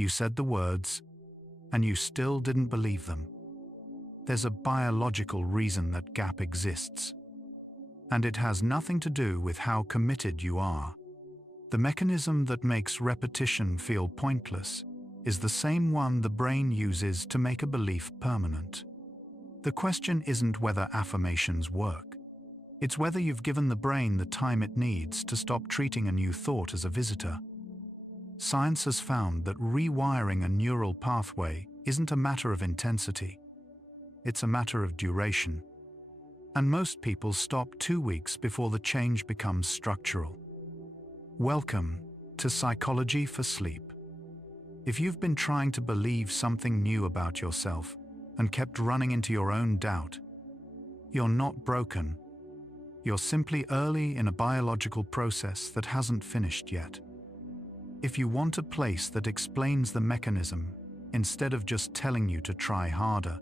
You said the words, and you still didn't believe them. There's a biological reason that gap exists. And it has nothing to do with how committed you are. The mechanism that makes repetition feel pointless is the same one the brain uses to make a belief permanent. The question isn't whether affirmations work. It's whether you've given the brain the time it needs to stop treating a new thought as a visitor. Science has found that rewiring a neural pathway isn't a matter of intensity. It's a matter of duration. And most people stop 2 weeks before the change becomes structural. Welcome to Psychology for Sleep. If you've been trying to believe something new about yourself and kept running into your own doubt, you're not broken. You're simply early in a biological process that hasn't finished yet. If you want a place that explains the mechanism instead of just telling you to try harder,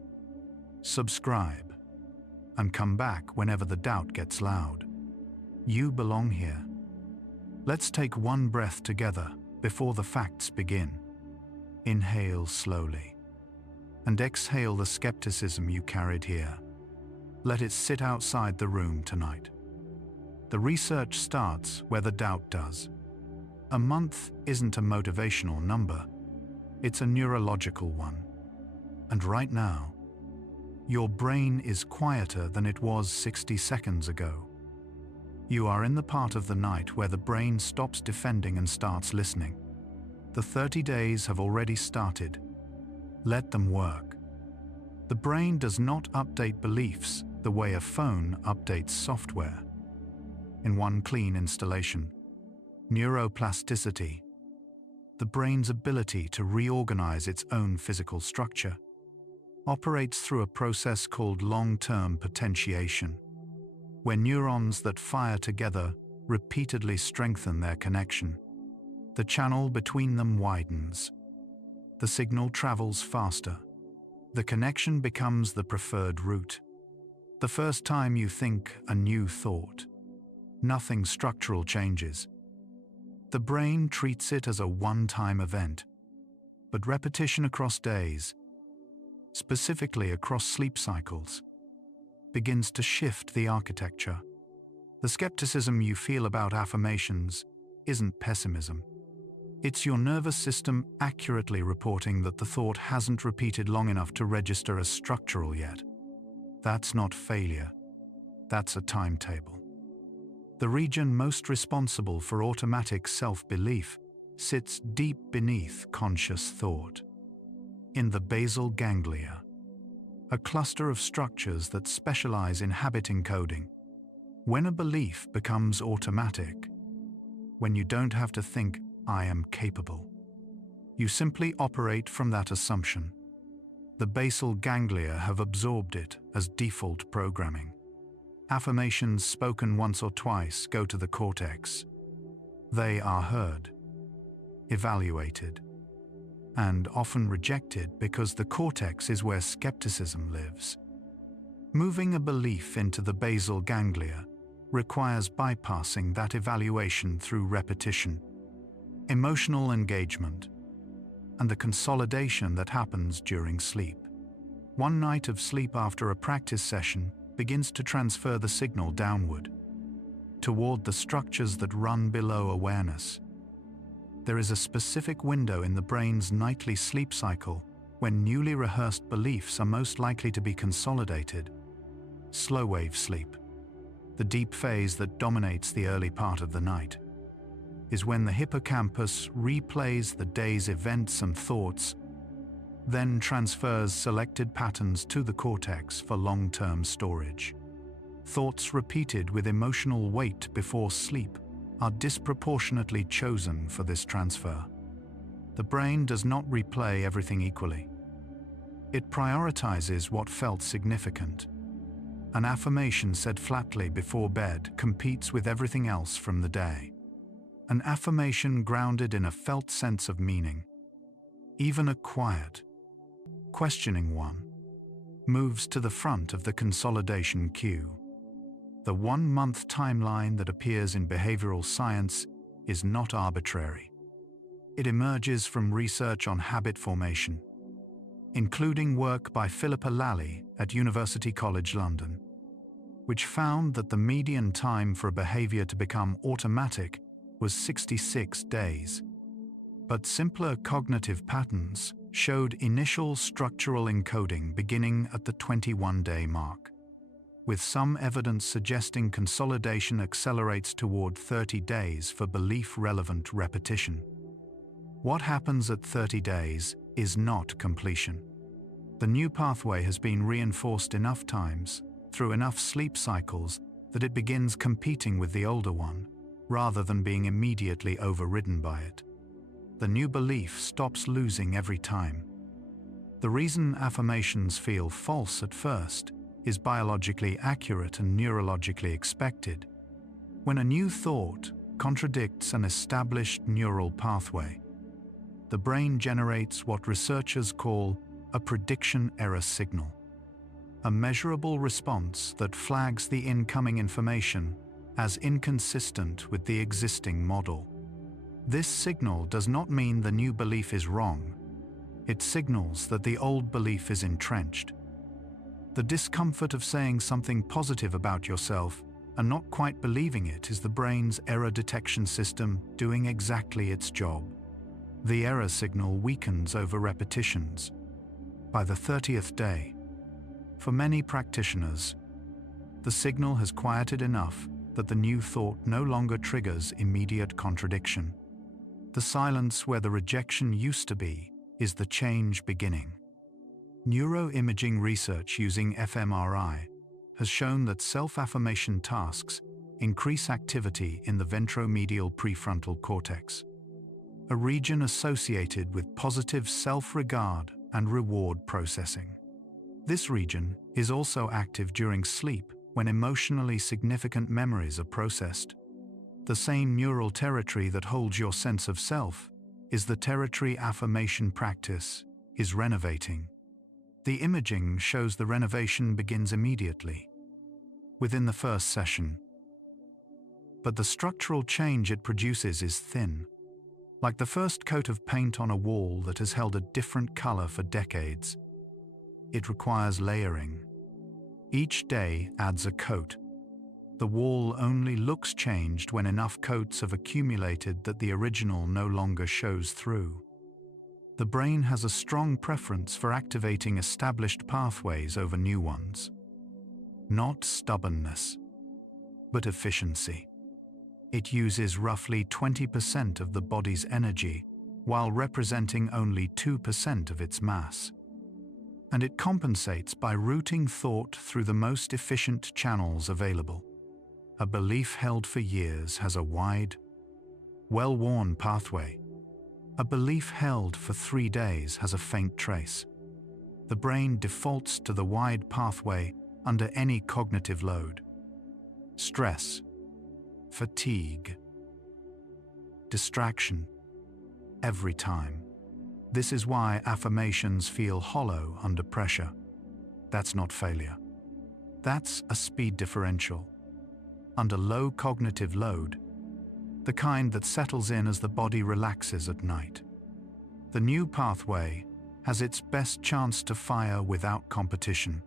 subscribe and come back whenever the doubt gets loud. You belong here. Let's take one breath together before the facts begin. Inhale slowly and exhale the skepticism you carried here. Let it sit outside the room tonight. The research starts where the doubt does. A month isn't a motivational number, it's a neurological one. And right now, your brain is quieter than it was 60 seconds ago. You are in the part of the night where the brain stops defending and starts listening. The 30 days have already started. Let them work. The brain does not update beliefs the way a phone updates software. In one clean installation, neuroplasticity, the brain's ability to reorganize its own physical structure, operates through a process called long-term potentiation, where neurons that fire together repeatedly strengthen their connection. The channel between them widens. The signal travels faster. The connection becomes the preferred route. The first time you think a new thought, nothing structural changes. The brain treats it as a one-time event, but repetition across days, specifically across sleep cycles, begins to shift the architecture. The skepticism you feel about affirmations isn't pessimism. It's your nervous system accurately reporting that the thought hasn't repeated long enough to register as structural yet. That's not failure. That's a timetable. The region most responsible for automatic self-belief sits deep beneath conscious thought, in the basal ganglia, a cluster of structures that specialize in habit encoding. When a belief becomes automatic, when you don't have to think, "I am capable," you simply operate from that assumption. The basal ganglia have absorbed it as default programming. Affirmations spoken once or twice go to the cortex. They are heard, evaluated, and often rejected because the cortex is where skepticism lives. Moving a belief into the basal ganglia requires bypassing that evaluation through repetition, emotional engagement, and the consolidation that happens during sleep. One night of sleep after a practice session begins to transfer the signal downward, toward the structures that run below awareness. There is a specific window in the brain's nightly sleep cycle when newly rehearsed beliefs are most likely to be consolidated. Slow-wave sleep, the deep phase that dominates the early part of the night, is when the hippocampus replays the day's events and thoughts, then transfers selected patterns to the cortex for long-term storage. Thoughts repeated with emotional weight before sleep are disproportionately chosen for this transfer. The brain does not replay everything equally. It prioritizes what felt significant. An affirmation said flatly before bed competes with everything else from the day. An affirmation grounded in a felt sense of meaning, even a quiet, questioning one, moves to the front of the consolidation queue. The 1-month timeline that appears in behavioral science is not arbitrary. It emerges from research on habit formation, including work by Philippa Lally at University College London, which found that the median time for a behavior to become automatic was 66 days. But simpler cognitive patterns showed initial structural encoding beginning at the 21-day mark, with some evidence suggesting consolidation accelerates toward 30 days for belief-relevant repetition. What happens at 30 days is not completion. The new pathway has been reinforced enough times, through enough sleep cycles, that it begins competing with the older one, rather than being immediately overridden by it. The new belief stops losing every time. The reason affirmations feel false at first is biologically accurate and neurologically expected. When a new thought contradicts an established neural pathway, the brain generates what researchers call a prediction error signal, a measurable response that flags the incoming information as inconsistent with the existing model. This signal does not mean the new belief is wrong. It signals that the old belief is entrenched. The discomfort of saying something positive about yourself and not quite believing it is the brain's error detection system doing exactly its job. The error signal weakens over repetitions. By the 30th day, for many practitioners, the signal has quieted enough that the new thought no longer triggers immediate contradiction. The silence where the rejection used to be is the change beginning. Neuroimaging research using fMRI has shown that self-affirmation tasks increase activity in the ventromedial prefrontal cortex, a region associated with positive self-regard and reward processing. This region is also active during sleep when emotionally significant memories are processed. The same neural territory that holds your sense of self is the territory affirmation practice is renovating. The imaging shows the renovation begins immediately, within the first session. But the structural change it produces is thin, like the first coat of paint on a wall that has held a different color for decades. It requires layering. Each day adds a coat. The wall only looks changed when enough coats have accumulated that the original no longer shows through. The brain has a strong preference for activating established pathways over new ones. Not stubbornness, but efficiency. It uses roughly 20% of the body's energy, while representing only 2% of its mass. And it compensates by routing thought through the most efficient channels available. A belief held for years has a wide, well-worn pathway. A belief held for 3 days has a faint trace. The brain defaults to the wide pathway under any cognitive load. Stress, fatigue, distraction, every time. This is why affirmations feel hollow under pressure. That's not failure. That's a speed differential. Under low cognitive load, the kind that settles in as the body relaxes at night, the new pathway has its best chance to fire without competition.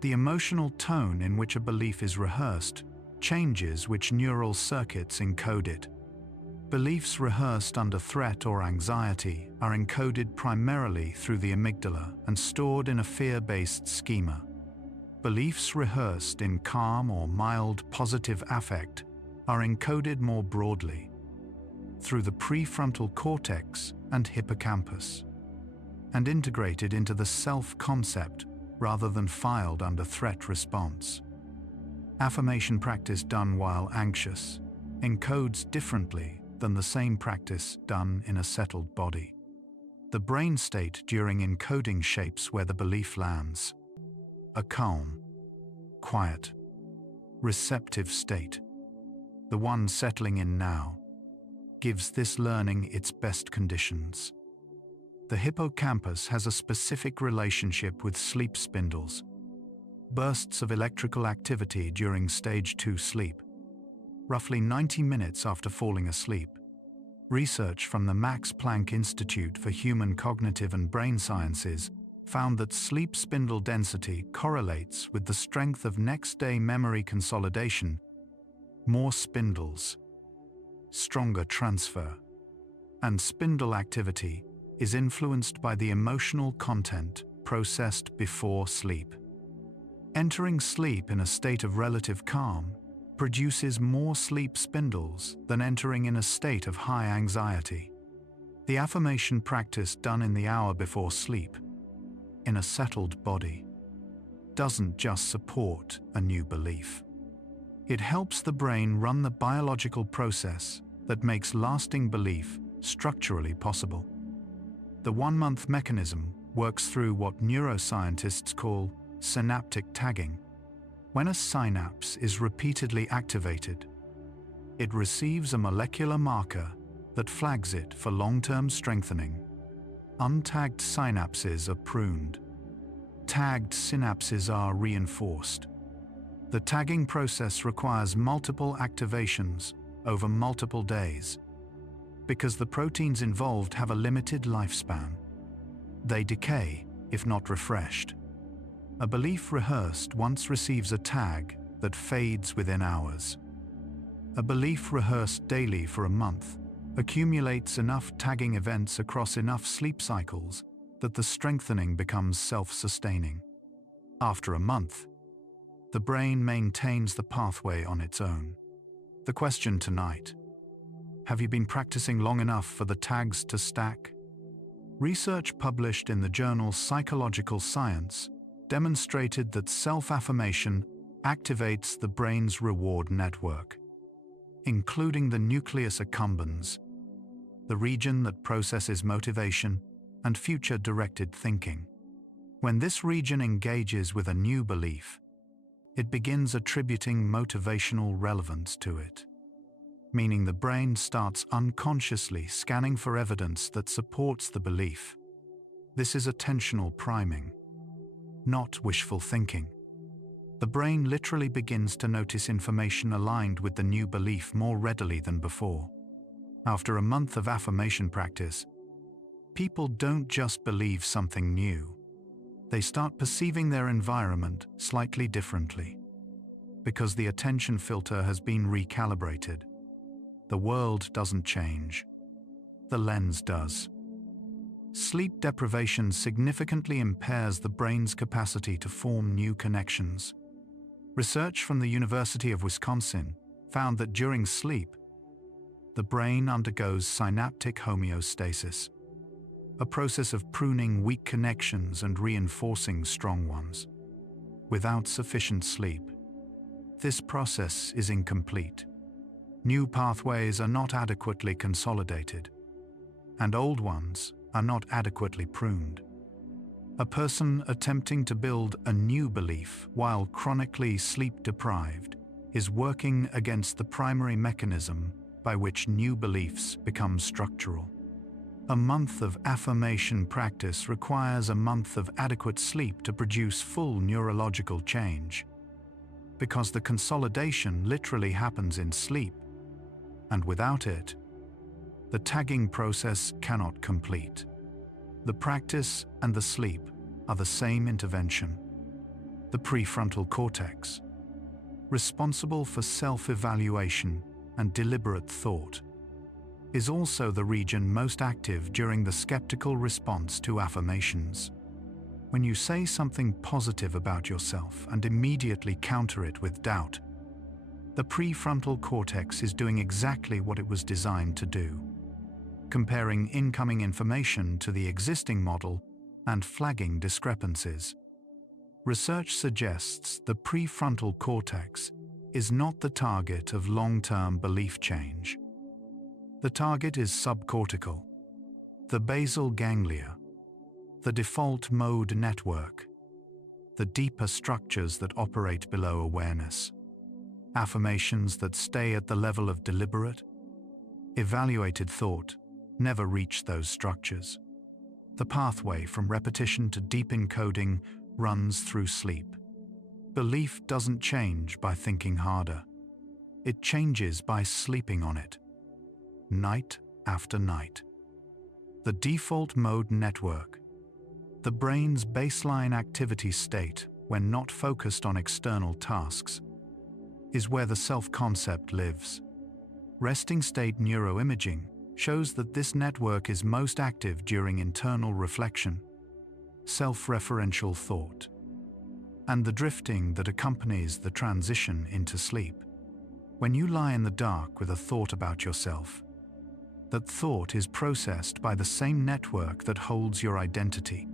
The emotional tone in which a belief is rehearsed changes which neural circuits encode it. Beliefs rehearsed under threat or anxiety are encoded primarily through the amygdala and stored in a fear-based schema. Beliefs rehearsed in calm or mild positive affect are encoded more broadly through the prefrontal cortex and hippocampus and integrated into the self-concept rather than filed under threat response. Affirmation practice done while anxious encodes differently than the same practice done in a settled body. The brain state during encoding shapes where the belief lands. A calm, quiet, receptive state, the one settling in now, gives this learning its best conditions. The hippocampus has a specific relationship with sleep spindles, bursts of electrical activity during stage 2 sleep, roughly 90 minutes after falling asleep, Research from the Max Planck Institute for Human Cognitive and Brain Sciences found that sleep spindle density correlates with the strength of next-day memory consolidation. More spindles, stronger transfer, and spindle activity is influenced by the emotional content processed before sleep. Entering sleep in a state of relative calm produces more sleep spindles than entering in a state of high anxiety. The affirmation practice done in the hour before sleep, in a settled body, doesn't just support a new belief. It helps the brain run the biological process that makes lasting belief structurally possible. The 1-month mechanism works through what neuroscientists call synaptic tagging. When a synapse is repeatedly activated, it receives a molecular marker that flags it for long-term strengthening. Untagged synapses are pruned. Tagged synapses are reinforced. The tagging process requires multiple activations over multiple days, because the proteins involved have a limited lifespan. They decay if not refreshed. A belief rehearsed once receives a tag that fades within hours. A belief rehearsed daily for a month accumulates enough tagging events across enough sleep cycles that the strengthening becomes self-sustaining. After a month, the brain maintains the pathway on its own. The question tonight: have you been practicing long enough for the tags to stack? Research published in the journal Psychological Science demonstrated that self-affirmation activates the brain's reward network, including the nucleus accumbens, the region that processes motivation and future-directed thinking. When this region engages with a new belief, it begins attributing motivational relevance to it, meaning the brain starts unconsciously scanning for evidence that supports the belief. This is attentional priming, not wishful thinking. The brain literally begins to notice information aligned with the new belief more readily than before. After a month of affirmation practice, people don't just believe something new. They start perceiving their environment slightly differently, because the attention filter has been recalibrated. The world doesn't change. The lens does. Sleep deprivation significantly impairs the brain's capacity to form new connections. Research from the University of Wisconsin found that during sleep, the brain undergoes synaptic homeostasis, a process of pruning weak connections and reinforcing strong ones. Without sufficient sleep, this process is incomplete. New pathways are not adequately consolidated, and old ones are not adequately pruned. A person attempting to build a new belief while chronically sleep-deprived is working against the primary mechanism by which new beliefs become structural. A month of affirmation practice requires a month of adequate sleep to produce full neurological change, because the consolidation literally happens in sleep, and without it, the tagging process cannot complete. The practice and the sleep are the same intervention. The prefrontal cortex, responsible for self-evaluation and deliberate thought, is also the region most active during the skeptical response to affirmations. When you say something positive about yourself and immediately counter it with doubt, the prefrontal cortex is doing exactly what it was designed to do, comparing incoming information to the existing model and flagging discrepancies. Research suggests the prefrontal cortex is not the target of long-term belief change. The target is subcortical, the basal ganglia, the default mode network, the deeper structures that operate below awareness. Affirmations that stay at the level of deliberate, evaluated thought never reach those structures. The pathway from repetition to deep encoding runs through sleep. Belief doesn't change by thinking harder. It changes by sleeping on it, night after night. The default mode network, the brain's baseline activity state when not focused on external tasks, is where the self-concept lives. Resting state neuroimaging shows that this network is most active during internal reflection, self-referential thought, and the drifting that accompanies the transition into sleep. When you lie in the dark with a thought about yourself, that thought is processed by the same network that holds your identity.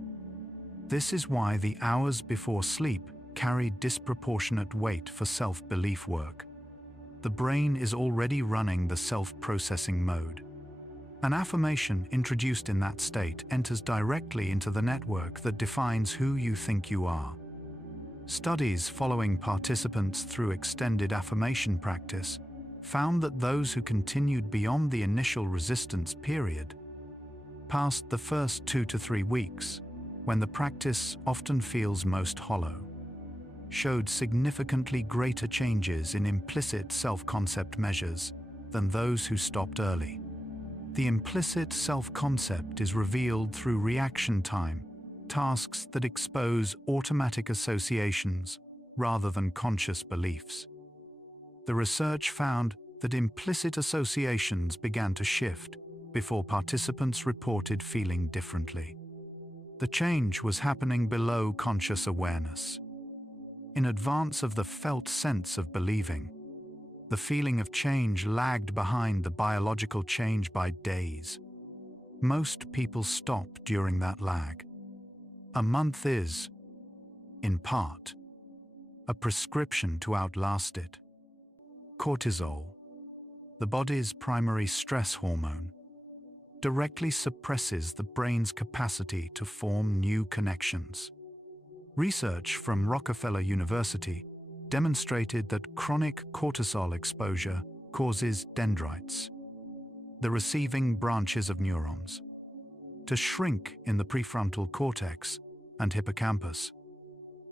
This is why the hours before sleep carry disproportionate weight for self-belief work. The brain is already running the self-processing mode. An affirmation introduced in that state enters directly into the network that defines who you think you are. Studies following participants through extended affirmation practice found that those who continued beyond the initial resistance period, past the first 2 to 3 weeks, when the practice often feels most hollow, showed significantly greater changes in implicit self-concept measures than those who stopped early. The implicit self-concept is revealed through reaction time, tasks that expose automatic associations rather than conscious beliefs. The research found that implicit associations began to shift before participants reported feeling differently. The change was happening below conscious awareness. In advance of the felt sense of believing, the feeling of change lagged behind the biological change by days. Most people stop during that lag. A month is, in part, a prescription to outlast it. Cortisol, the body's primary stress hormone, directly suppresses the brain's capacity to form new connections. Research from Rockefeller University demonstrated that chronic cortisol exposure causes dendrites, the receiving branches of neurons, to shrink in the prefrontal cortex and hippocampus,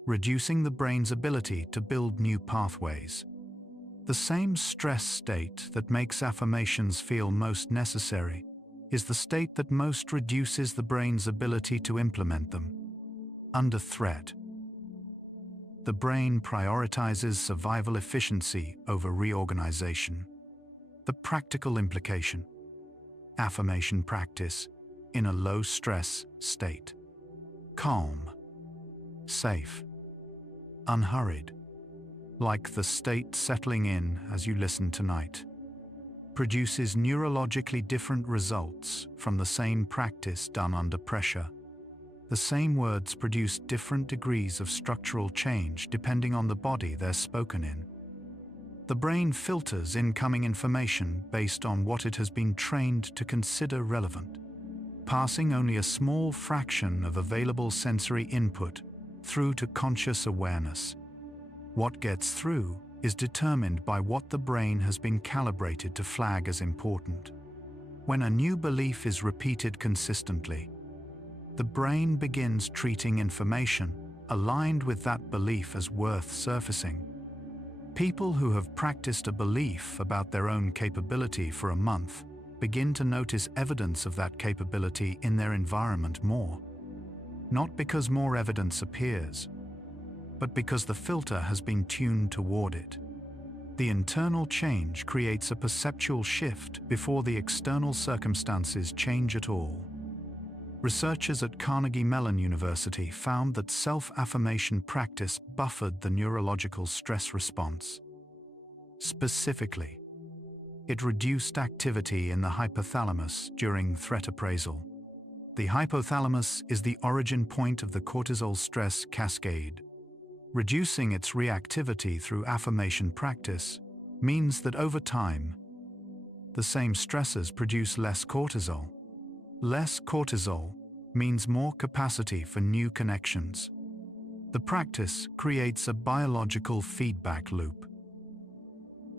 reducing the brain's ability to build new pathways. The same stress state that makes affirmations feel most necessary is the state that most reduces the brain's ability to implement them. Under threat, the brain prioritizes survival efficiency over reorganization. The practical implication: affirmation practice in a low-stress state. Calm, safe, unhurried, like the state settling in as you listen tonight, produces neurologically different results from the same practice done under pressure. The same words produce different degrees of structural change depending on the body they're spoken in. The brain filters incoming information based on what it has been trained to consider relevant, passing only a small fraction of available sensory input through to conscious awareness. What gets through is determined by what the brain has been calibrated to flag as important. When a new belief is repeated consistently, the brain begins treating information aligned with that belief as worth surfacing. People who have practiced a belief about their own capability for a month begin to notice evidence of that capability in their environment more. Not because more evidence appears, but because the filter has been tuned toward it. The internal change creates a perceptual shift before the external circumstances change at all. Researchers at Carnegie Mellon University found that self-affirmation practice buffered the neurological stress response. Specifically, it reduced activity in the hypothalamus during threat appraisal. The hypothalamus is the origin point of the cortisol stress cascade. Reducing its reactivity through affirmation practice means that over time, the same stressors produce less cortisol. Less cortisol means more capacity for new connections. The practice creates a biological feedback loop.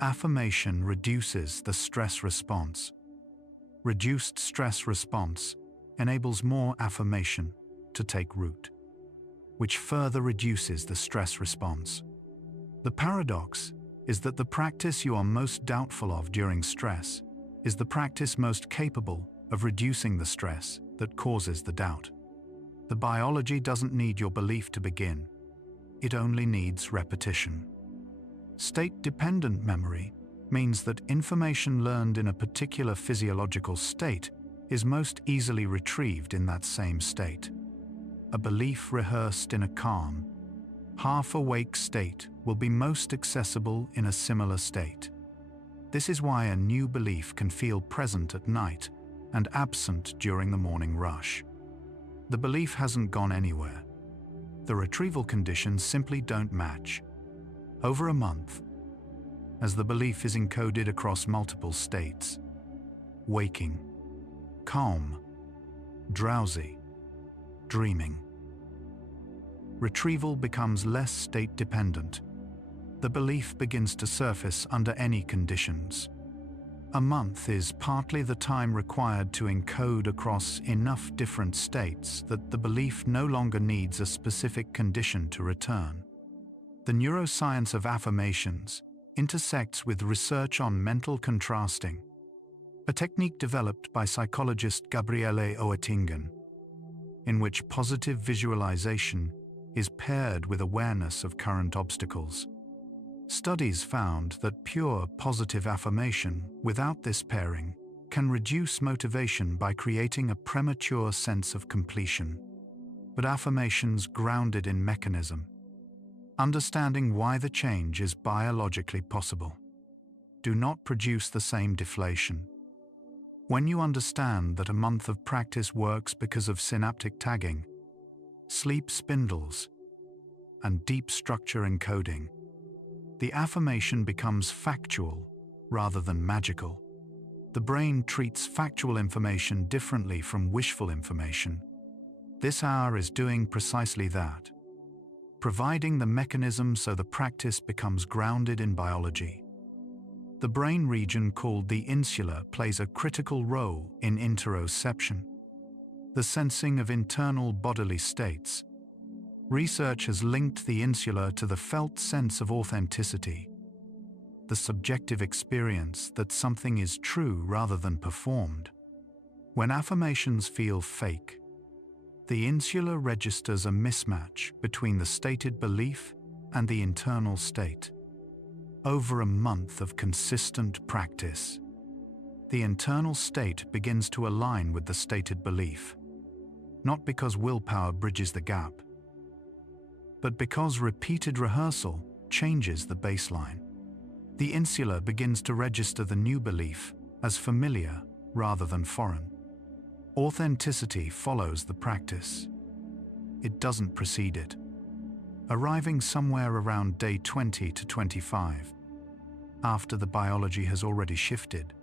Affirmation reduces the stress response. Reduced stress response enables more affirmation to take root, which further reduces the stress response. The paradox is that the practice you are most doubtful of during stress is the practice most capable of reducing the stress that causes the doubt. The biology doesn't need your belief to begin. It only needs repetition. State-dependent memory means that information learned in a particular physiological state is most easily retrieved in that same state. A belief rehearsed in a calm, half-awake state will be most accessible in a similar state. This is why a new belief can feel present at night and absent during the morning rush. The belief hasn't gone anywhere. The retrieval conditions simply don't match. Over a month, as the belief is encoded across multiple states: waking, calm, drowsy, dreaming. Retrieval becomes less state-dependent. The belief begins to surface under any conditions. A month is partly the time required to encode across enough different states that the belief no longer needs a specific condition to return. The neuroscience of affirmations intersects with research on mental contrasting, a technique developed by psychologist Gabriele Oettingen, in which positive visualization is paired with awareness of current obstacles. Studies found that pure positive affirmation without this pairing can reduce motivation by creating a premature sense of completion. But affirmations grounded in mechanism, understanding why the change is biologically possible, do not produce the same deflation. When you understand that a month of practice works because of synaptic tagging, sleep spindles, and deep structure encoding, the affirmation becomes factual rather than magical. The brain treats factual information differently from wishful information. This hour is doing precisely that, providing the mechanism so the practice becomes grounded in biology. The brain region called the insula plays a critical role in interoception, the sensing of internal bodily states. Research has linked the insula to the felt sense of authenticity, the subjective experience that something is true rather than performed. When affirmations feel fake, the insula registers a mismatch between the stated belief and the internal state. Over a month of consistent practice, the internal state begins to align with the stated belief, not because willpower bridges the gap, but because repeated rehearsal changes the baseline. The insula begins to register the new belief as familiar rather than foreign. Authenticity follows the practice. It doesn't precede it, arriving somewhere around day 20 to 25, after the biology has already shifted.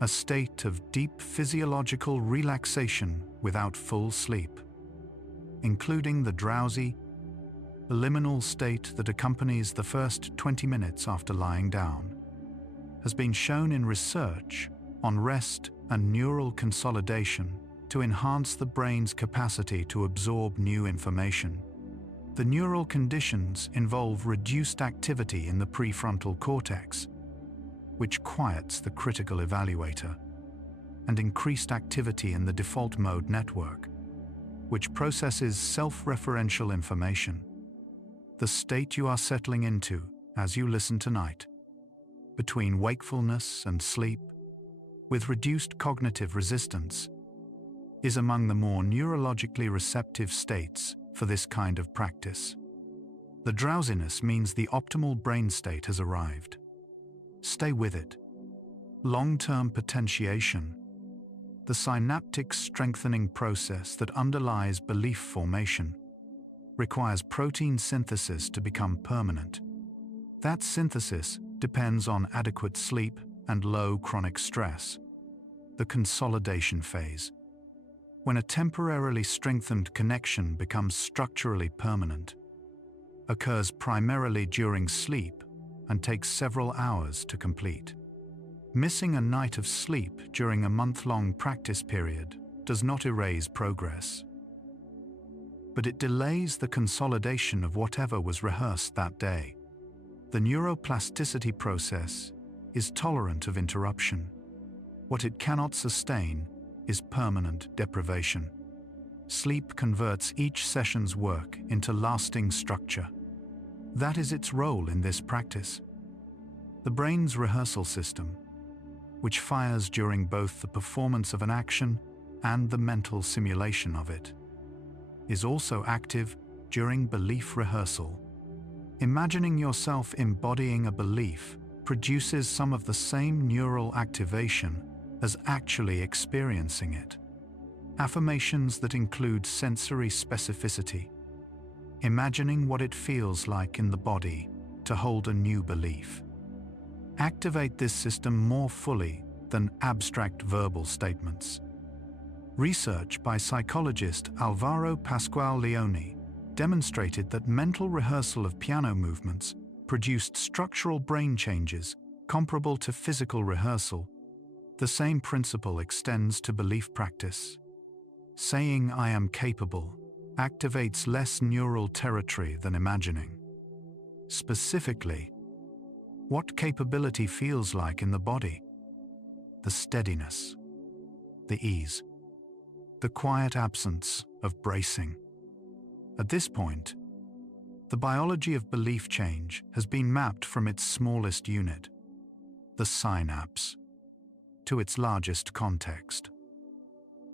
A state of deep physiological relaxation without full sleep, including the drowsy, liminal state that accompanies the first 20 minutes after lying down, has been shown in research on rest and neural consolidation to enhance the brain's capacity to absorb new information. The neural conditions involve reduced activity in the prefrontal cortex, which quiets the critical evaluator, and increased activity in the default mode network, which processes self-referential information. The state you are settling into as you listen tonight, between wakefulness and sleep, with reduced cognitive resistance, is among the more neurologically receptive states for this kind of practice. The drowsiness means the optimal brain state has arrived. Stay with it. Long-term potentiation, the synaptic strengthening process that underlies belief formation, requires protein synthesis to become permanent. That synthesis depends on adequate sleep and low chronic stress. The consolidation phase, when a temporarily strengthened connection becomes structurally permanent, occurs primarily during sleep and takes several hours to complete. Missing a night of sleep during a month-long practice period does not erase progress, but it delays the consolidation of whatever was rehearsed that day. The neuroplasticity process is tolerant of interruption. What it cannot sustain is permanent deprivation. Sleep converts each session's work into lasting structure. That is its role in this practice. The brain's rehearsal system, which fires during both the performance of an action and the mental simulation of it, is also active during belief rehearsal. Imagining yourself embodying a belief produces some of the same neural activation as actually experiencing it. Affirmations that include sensory specificity, imagining what it feels like in the body to hold a new belief, activate this system more fully than abstract verbal statements. Research by psychologist Alvaro Pascual Leone demonstrated that mental rehearsal of piano movements produced structural brain changes comparable to physical rehearsal. The same principle extends to belief practice. Saying "I am capable" activates less neural territory than imagining. Specifically, what capability feels like in the body? The steadiness, the ease, the quiet absence of bracing. At this point, the biology of belief change has been mapped from its smallest unit, the synapse, to its largest context.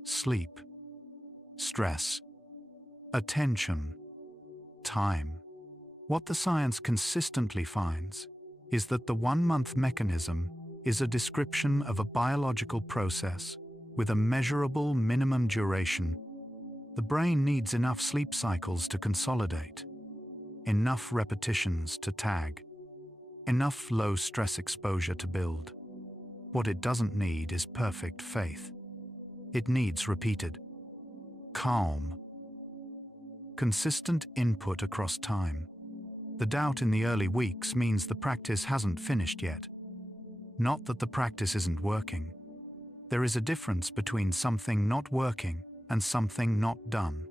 Sleep, stress, attention, time. What the science consistently finds is that the 1-month mechanism is a description of a biological process with a measurable minimum duration. The brain needs enough sleep cycles to consolidate, enough repetitions to tag, enough low-stress exposure to build. What it doesn't need is perfect faith. It needs repeated, calm, consistent input across time. The doubt in the early weeks means the practice hasn't finished yet. Not that the practice isn't working. There is a difference between something not working and something not done.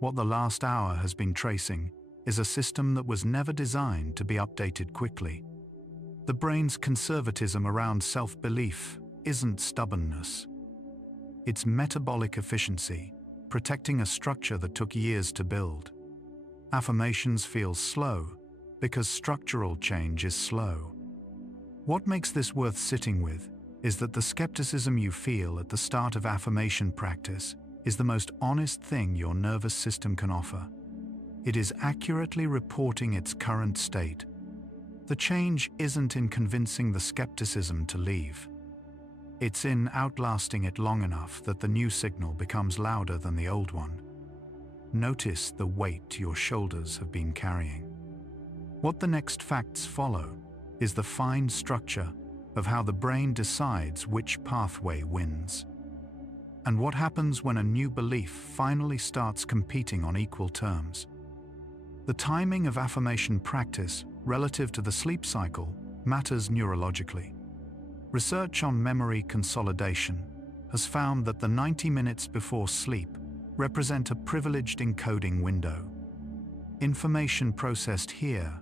What the last hour has been tracing is a system that was never designed to be updated quickly. The brain's conservatism around self-belief isn't stubbornness. It's metabolic efficiency, protecting a structure that took years to build. Affirmations feel slow because structural change is slow. What makes this worth sitting with is that the skepticism you feel at the start of affirmation practice is the most honest thing your nervous system can offer. It is accurately reporting its current state. The change isn't in convincing the skepticism to leave. It's in outlasting it long enough that the new signal becomes louder than the old one. Notice the weight your shoulders have been carrying. What the next facts follow is the fine structure of how the brain decides which pathway wins. And what happens when a new belief finally starts competing on equal terms. The timing of affirmation practice relative to the sleep cycle matters neurologically. Research on memory consolidation has found that the 90 minutes before sleep represent a privileged encoding window. Information processed here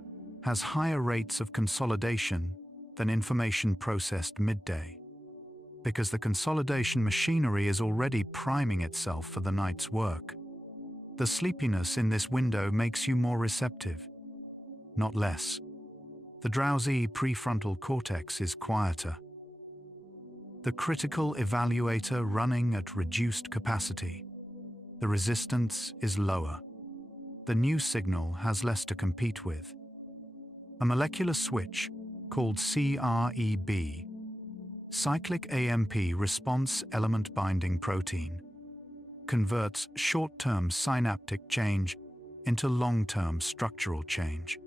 has higher rates of consolidation than information processed midday, because the consolidation machinery is already priming itself for the night's work. The sleepiness in this window makes you more receptive, not less. The drowsy prefrontal cortex is quieter. The critical evaluator running at reduced capacity. The resistance is lower. The new signal has less to compete with. A molecular switch called CREB, cyclic AMP response element binding protein, converts short-term synaptic change into long-term structural change.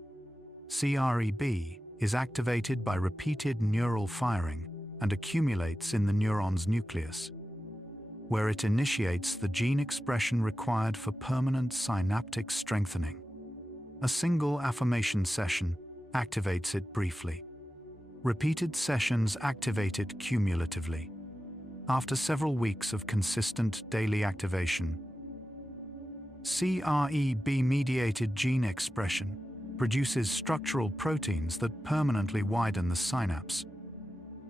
CREB is activated by repeated neural firing and accumulates in the neuron's nucleus, where it initiates the gene expression required for permanent synaptic strengthening. A single affirmation session activates it briefly. Repeated sessions activate it cumulatively. After several weeks of consistent daily activation, CREB-mediated gene expression produces structural proteins that permanently widen the synapse.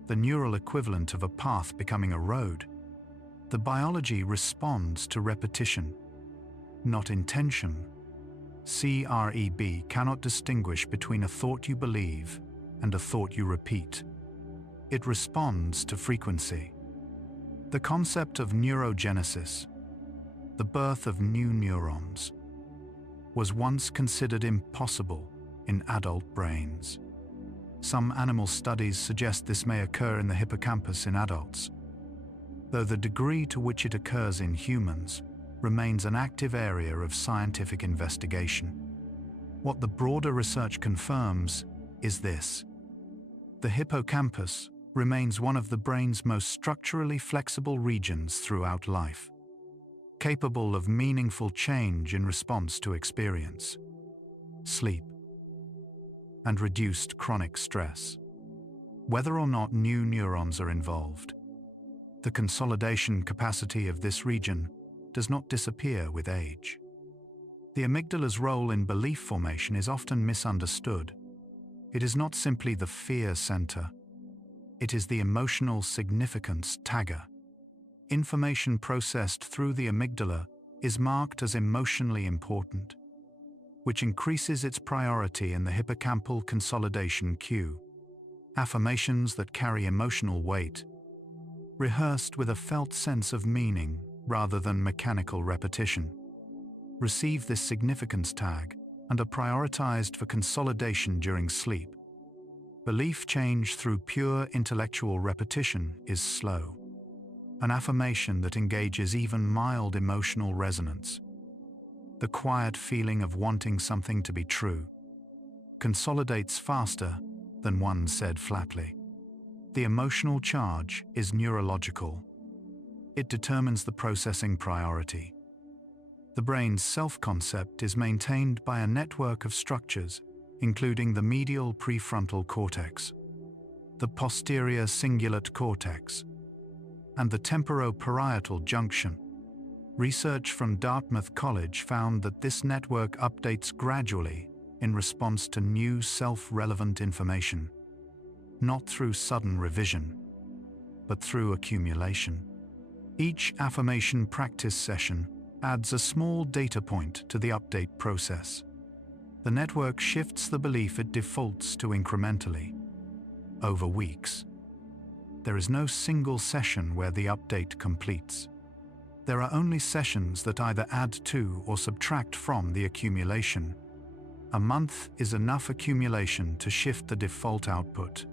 the neural equivalent of a path becoming a road, the biology responds to repetition, not intention. CREB cannot distinguish between a thought you believe and a thought you repeat. It responds to frequency. The concept of neurogenesis, the birth of new neurons, was once considered impossible in adult brains. Some animal studies suggest this may occur in the hippocampus in adults, though the degree to which it occurs in humans remains an active area of scientific investigation. What the broader research confirms is this: the hippocampus remains one of the brain's most structurally flexible regions throughout life, capable of meaningful change in response to experience, sleep, and reduced chronic stress. Whether or not new neurons are involved, the consolidation capacity of this region does not disappear with age. The amygdala's role in belief formation is often misunderstood. It is not simply the fear center. It is the emotional significance tagger. Information processed through the amygdala is marked as emotionally important, which increases its priority in the hippocampal consolidation queue. Affirmations that carry emotional weight, rehearsed with a felt sense of meaning rather than mechanical repetition, receive this significance tag and are prioritized for consolidation during sleep. Belief change through pure intellectual repetition is slow. An affirmation that engages even mild emotional resonance, the quiet feeling of wanting something to be true, consolidates faster than one said flatly. The emotional charge is neurological. It determines the processing priority. The brain's self-concept is maintained by a network of structures, including the medial prefrontal cortex, the posterior cingulate cortex, and the temporoparietal junction. Research from Dartmouth College found that this network updates gradually in response to new self-relevant information, not through sudden revision, but through accumulation. Each affirmation practice session adds a small data point to the update process. The network shifts the belief it defaults to incrementally, over weeks. There is no single session where the update completes. There are only sessions that either add to or subtract from the accumulation. A month is enough accumulation to shift the default output.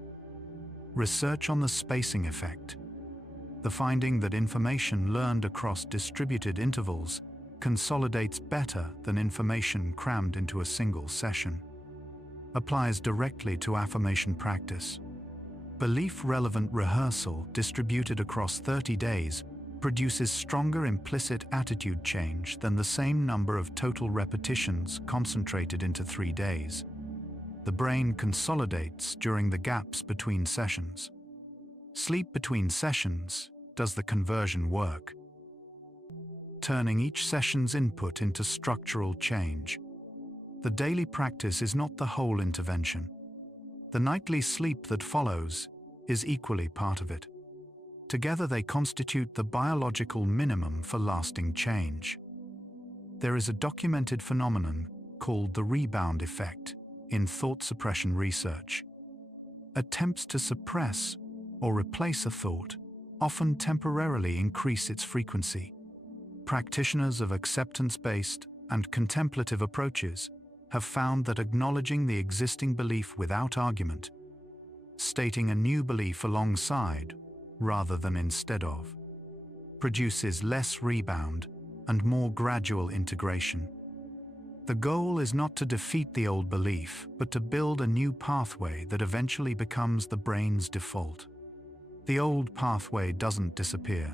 Research on the spacing effect, the finding that information learned across distributed intervals consolidates better than information crammed into a single session, applies directly to affirmation practice. Belief-relevant rehearsal distributed across 30 days produces stronger implicit attitude change than the same number of total repetitions concentrated into 3 days. The brain consolidates during the gaps between sessions. Sleep between sessions does the conversion work, turning each session's input into structural change. The daily practice is not the whole intervention. The nightly sleep that follows is equally part of it. Together they constitute the biological minimum for lasting change. There is a documented phenomenon called the rebound effect in thought suppression research. Attempts to suppress or replace a thought often temporarily increase its frequency. Practitioners of acceptance-based and contemplative approaches have found that acknowledging the existing belief without argument, stating a new belief alongside rather than instead of, produces less rebound and more gradual integration. The goal is not to defeat the old belief, but to build a new pathway that eventually becomes the brain's default. The old pathway doesn't disappear.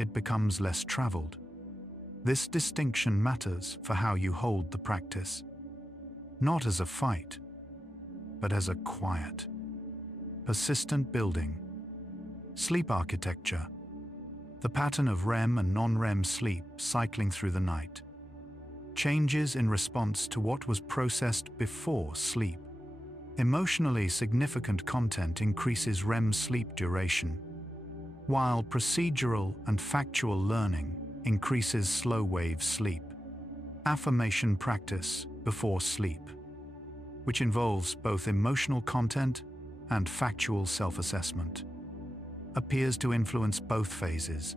It becomes less traveled. This distinction matters for how you hold the practice, not as a fight, but as a quiet, persistent building. Sleep architecture, the pattern of REM and non-REM sleep cycling through the night, changes in response to what was processed before sleep. Emotionally significant content increases REM sleep duration, while procedural and factual learning increases slow-wave sleep. Affirmation practice before sleep, which involves both emotional content and factual self-assessment, appears to influence both phases,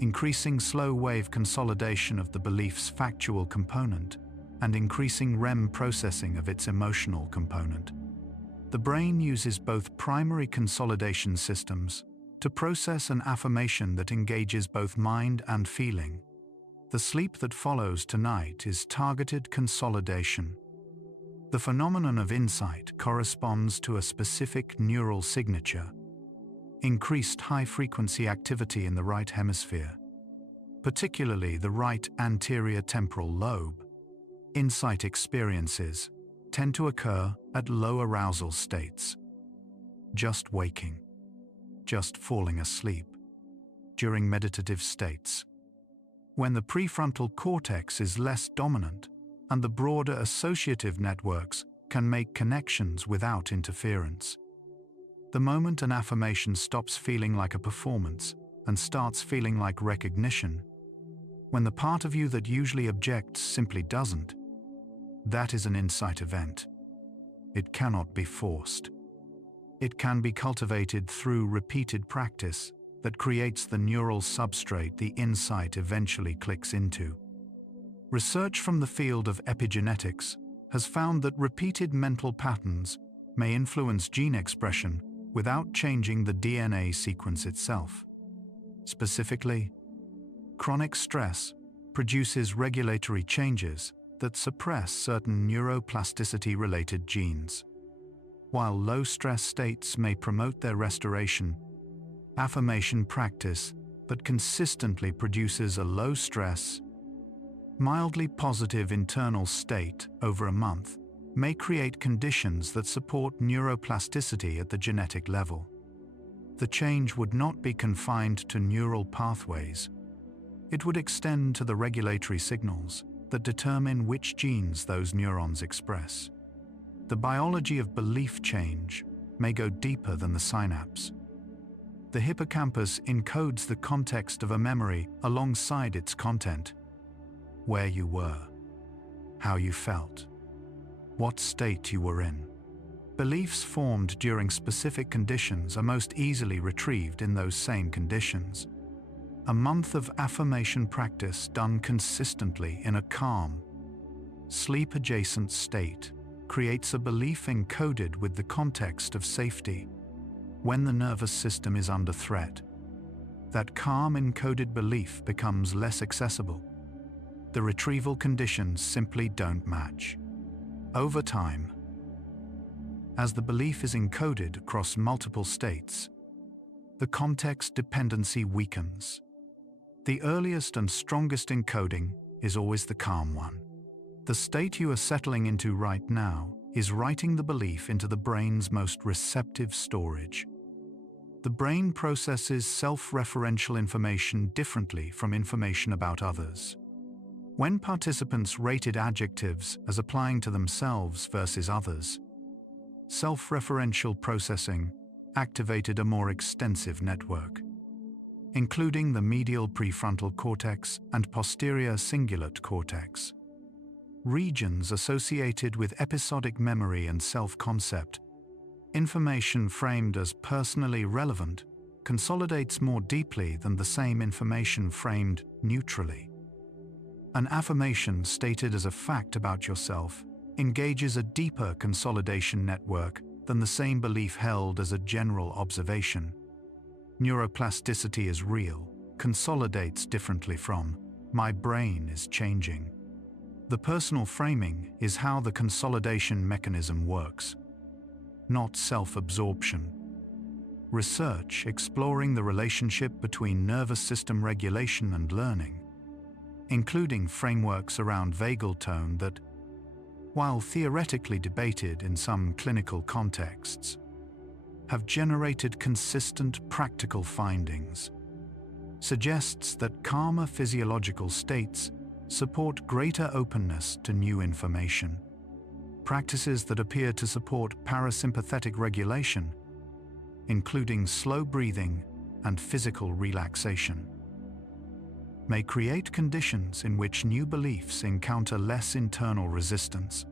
increasing slow-wave consolidation of the belief's factual component and increasing REM processing of its emotional component. The brain uses both primary consolidation systems to process an affirmation that engages both mind and feeling. The sleep that follows tonight is targeted consolidation. The phenomenon of insight corresponds to a specific neural signature, increased high-frequency activity in the right hemisphere, particularly the right anterior temporal lobe. Insight experiences tend to occur at low arousal states, just waking, just falling asleep, during meditative states, when the prefrontal cortex is less dominant and the broader associative networks can make connections without interference. The moment an affirmation stops feeling like a performance and starts feeling like recognition, when the part of you that usually objects simply doesn't, that is an insight event. It cannot be forced. It can be cultivated through repeated practice that creates the neural substrate the insight eventually clicks into. Research from the field of epigenetics has found that repeated mental patterns may influence gene expression without changing the DNA sequence itself. Specifically, chronic stress produces regulatory changes that suppress certain neuroplasticity-related genes. While low-stress states may promote their restoration, affirmation practice that consistently produces a low-stress, mildly positive internal state over a month may create conditions that support neuroplasticity at the genetic level. The change would not be confined to neural pathways. It would extend to the regulatory signals that determine which genes those neurons express. The biology of belief change may go deeper than the synapse. The hippocampus encodes the context of a memory alongside its content: where you were, how you felt, what state you were in. Beliefs formed during specific conditions are most easily retrieved in those same conditions. A month of affirmation practice done consistently in a calm, sleep-adjacent state creates a belief encoded with the context of safety when the nervous system is under threat. That calm encoded belief becomes less accessible. The retrieval conditions simply don't match. Over time, as the belief is encoded across multiple states, the context dependency weakens. The earliest and strongest encoding is always the calm one. The state you are settling into right now is writing the belief into the brain's most receptive storage. The brain processes self-referential information differently from information about others. When participants rated adjectives as applying to themselves versus others, self-referential processing activated a more extensive network, including the medial prefrontal cortex and posterior cingulate cortex. Regions associated with episodic memory and self-concept. Information framed as personally relevant consolidates more deeply than the same information framed neutrally. An affirmation stated as a fact about yourself engages a deeper consolidation network than the same belief held as a general observation. Neuroplasticity is real, consolidates differently from "my brain is changing." The personal framing is how the consolidation mechanism works, not self-absorption. Research exploring the relationship between nervous system regulation and learning, including frameworks around vagal tone that, while theoretically debated in some clinical contexts, have generated consistent practical findings, suggests that calmer physiological states support greater openness to new information. practices that appear to support parasympathetic regulation, including slow breathing and physical relaxation, may create conditions in which new beliefs encounter less internal resistance.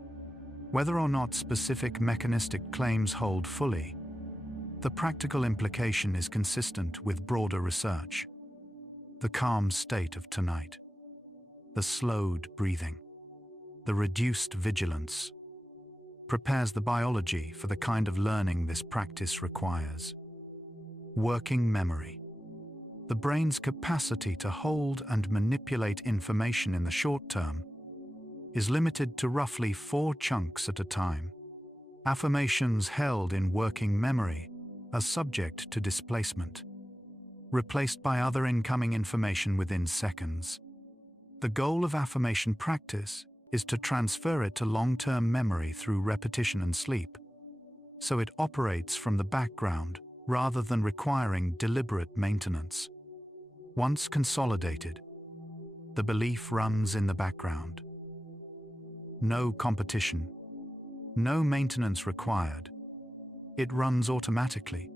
Whether or not specific mechanistic claims hold fully, the practical implication is consistent with broader research. The calm state of tonight, the slowed breathing, the reduced vigilance, prepares the biology for the kind of learning this practice requires. Working memory. The brain's capacity to hold and manipulate information in the short term is limited to roughly 4 chunks at a time. Affirmations held in working memory are subject to displacement, replaced by other incoming information within seconds. The goal of affirmation practice is to transfer it to long-term memory through repetition and sleep, so it operates from the background rather than requiring deliberate maintenance. Once consolidated, the belief runs in the background. No competition, no maintenance required. It runs automatically,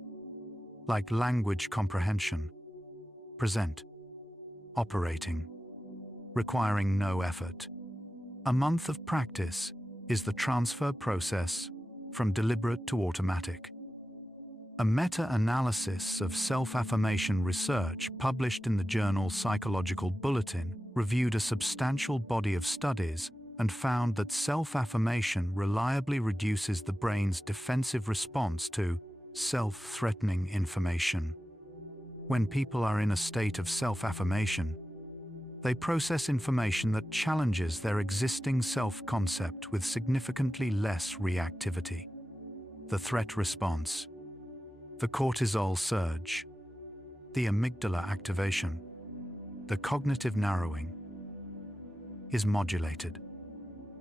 like language comprehension, present, operating, requiring no effort. A month of practice is the transfer process from deliberate to automatic. A meta-analysis of self-affirmation research published in the journal Psychological Bulletin reviewed a substantial body of studies and found that self-affirmation reliably reduces the brain's defensive response to self-threatening information. When people are in a state of self-affirmation, they process information that challenges their existing self-concept with significantly less reactivity. The threat response, the cortisol surge, the amygdala activation, the cognitive narrowing, is modulated.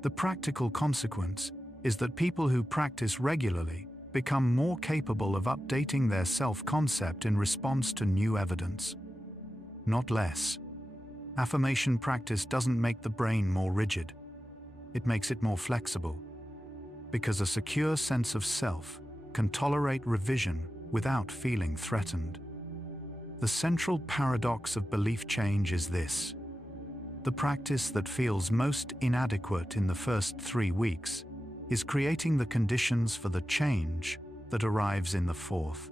The practical consequence is that people who practice regularly become more capable of updating their self-concept in response to new evidence, not less. Affirmation practice doesn't make the brain more rigid. It makes it more flexible, because a secure sense of self can tolerate revision without feeling threatened. The central paradox of belief change is this: the practice that feels most inadequate in the first 3 weeks is creating the conditions for the change that arrives in the 4th.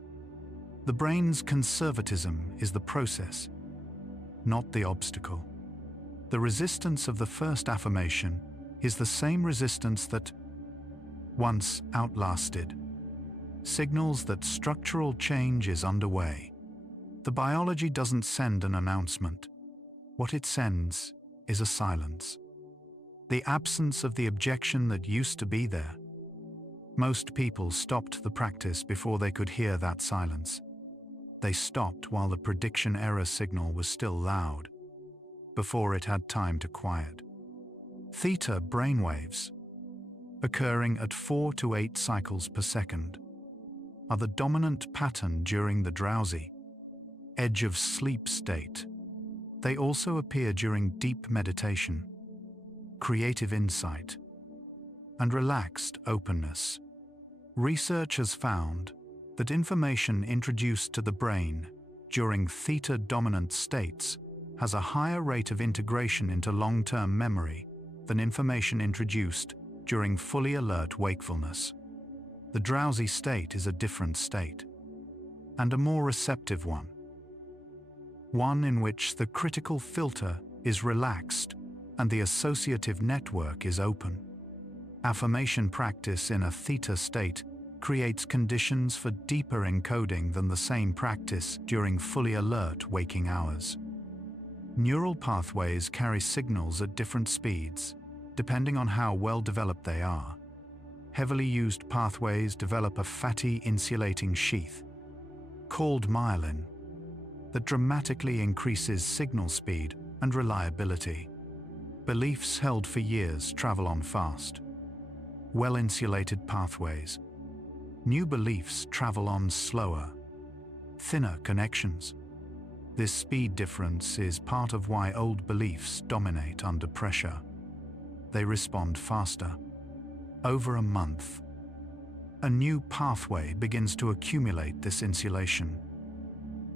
The brain's conservatism is the process, not the obstacle. The resistance of the first affirmation is the same resistance that, once outlasted, signals that structural change is underway. The biology doesn't send an announcement. What it sends is a silence. The absence of the objection that used to be there. Most people stopped the practice before they could hear that silence. They stopped while the prediction error signal was still loud, before it had time to quiet. Theta brainwaves, occurring at 4 to 8 cycles per second, are the dominant pattern during the drowsy, edge of sleep state. They also appear during deep meditation, creative insight, and relaxed openness. Research has found that information introduced to the brain during theta-dominant states has a higher rate of integration into long-term memory than information introduced during fully alert wakefulness. The drowsy state is a different state, and a more receptive one in which the critical filter is relaxed and the associative network is open. Affirmation practice in a theta state creates conditions for deeper encoding than the same practice during fully alert waking hours. Neural pathways carry signals at different speeds, depending on how well developed they are. Heavily used pathways develop a fatty insulating sheath, called myelin, that dramatically increases signal speed and reliability. Beliefs held for years travel on fast, well-insulated pathways. New beliefs travel on slower, thinner connections. This speed difference is part of why old beliefs dominate under pressure. They respond faster, over a month, a new pathway begins to accumulate this insulation.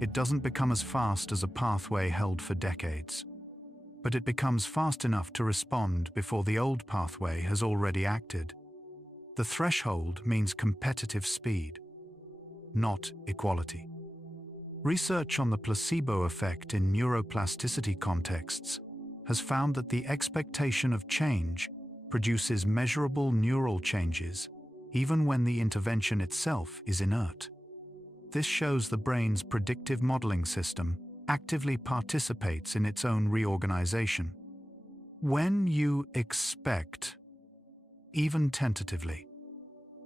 It doesn't become as fast as a pathway held for decades, but it becomes fast enough to respond before the old pathway has already acted. The threshold means competitive speed, not equality. Research on the placebo effect in neuroplasticity contexts has found that the expectation of change produces measurable neural changes even when the intervention itself is inert. This shows the brain's predictive modeling system actively participates in its own reorganization. When you expect, even tentatively,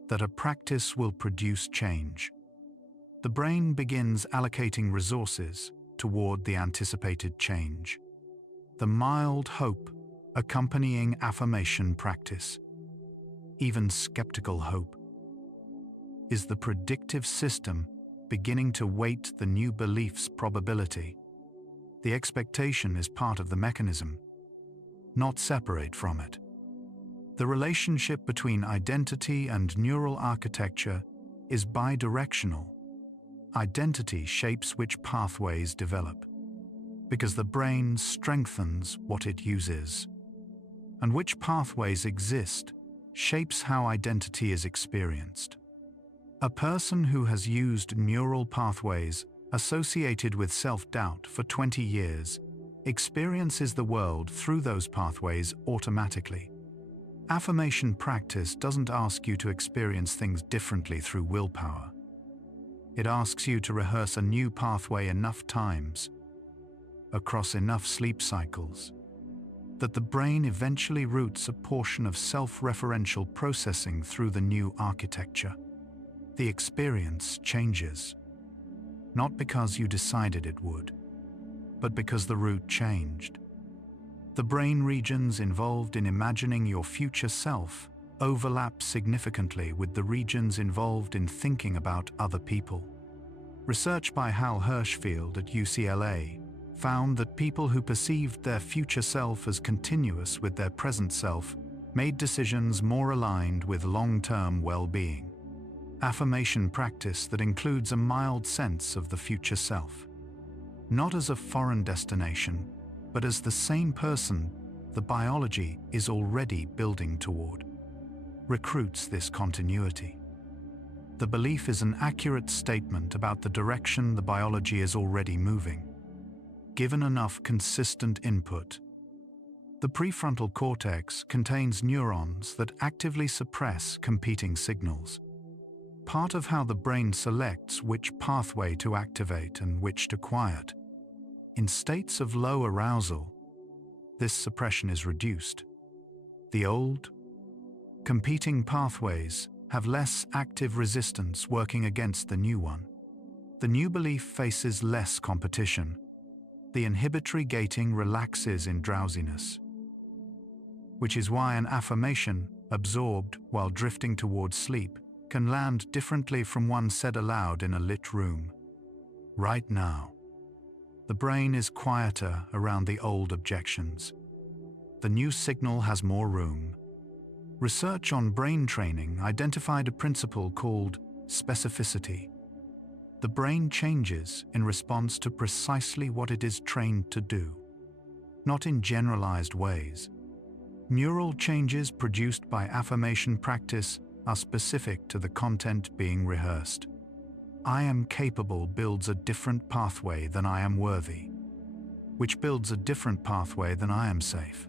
that a practice will produce change, the brain begins allocating resources toward the anticipated change. The mild hope accompanying affirmation practice, even skeptical hope, is the predictive system beginning to weight the new belief's probability. The expectation is part of the mechanism, not separate from it. The relationship between identity and neural architecture is bidirectional. Identity shapes which pathways develop, because the brain strengthens what it uses. And which pathways exist shapes how identity is experienced. A person who has used neural pathways associated with self-doubt for 20 years experiences the world through those pathways automatically. Affirmation practice doesn't ask you to experience things differently through willpower. It asks you to rehearse a new pathway enough times, across enough sleep cycles, that the brain eventually routes a portion of self-referential processing through the new architecture. The experience changes, not because you decided it would, but because the route changed. The brain regions involved in imagining your future self overlap significantly with the regions involved in thinking about other people. Research by Hal Hirschfield at UCLA found that people who perceived their future self as continuous with their present self made decisions more aligned with long-term well-being. Affirmation practice that includes a mild sense of the future self, not as a foreign destination, but as the same person the biology is already building toward, recruits this continuity. The belief is an accurate statement about the direction the biology is already moving, given enough consistent input. The prefrontal cortex contains neurons that actively suppress competing signals, part of how the brain selects which pathway to activate and which to quiet. In states of low arousal, this suppression is reduced. The old, competing pathways have less active resistance working against the new one. The new belief faces less competition. The inhibitory gating relaxes in drowsiness, which is why an affirmation, absorbed while drifting towards sleep, can land differently from one said aloud in a lit room. Right now, the brain is quieter around the old objections. The new signal has more room. Research on brain training identified a principle called specificity. The brain changes in response to precisely what it is trained to do, not in generalized ways. Neural changes produced by affirmation practice are specific to the content being rehearsed. I am capable builds a different pathway than I am worthy, which builds a different pathway than I am safe.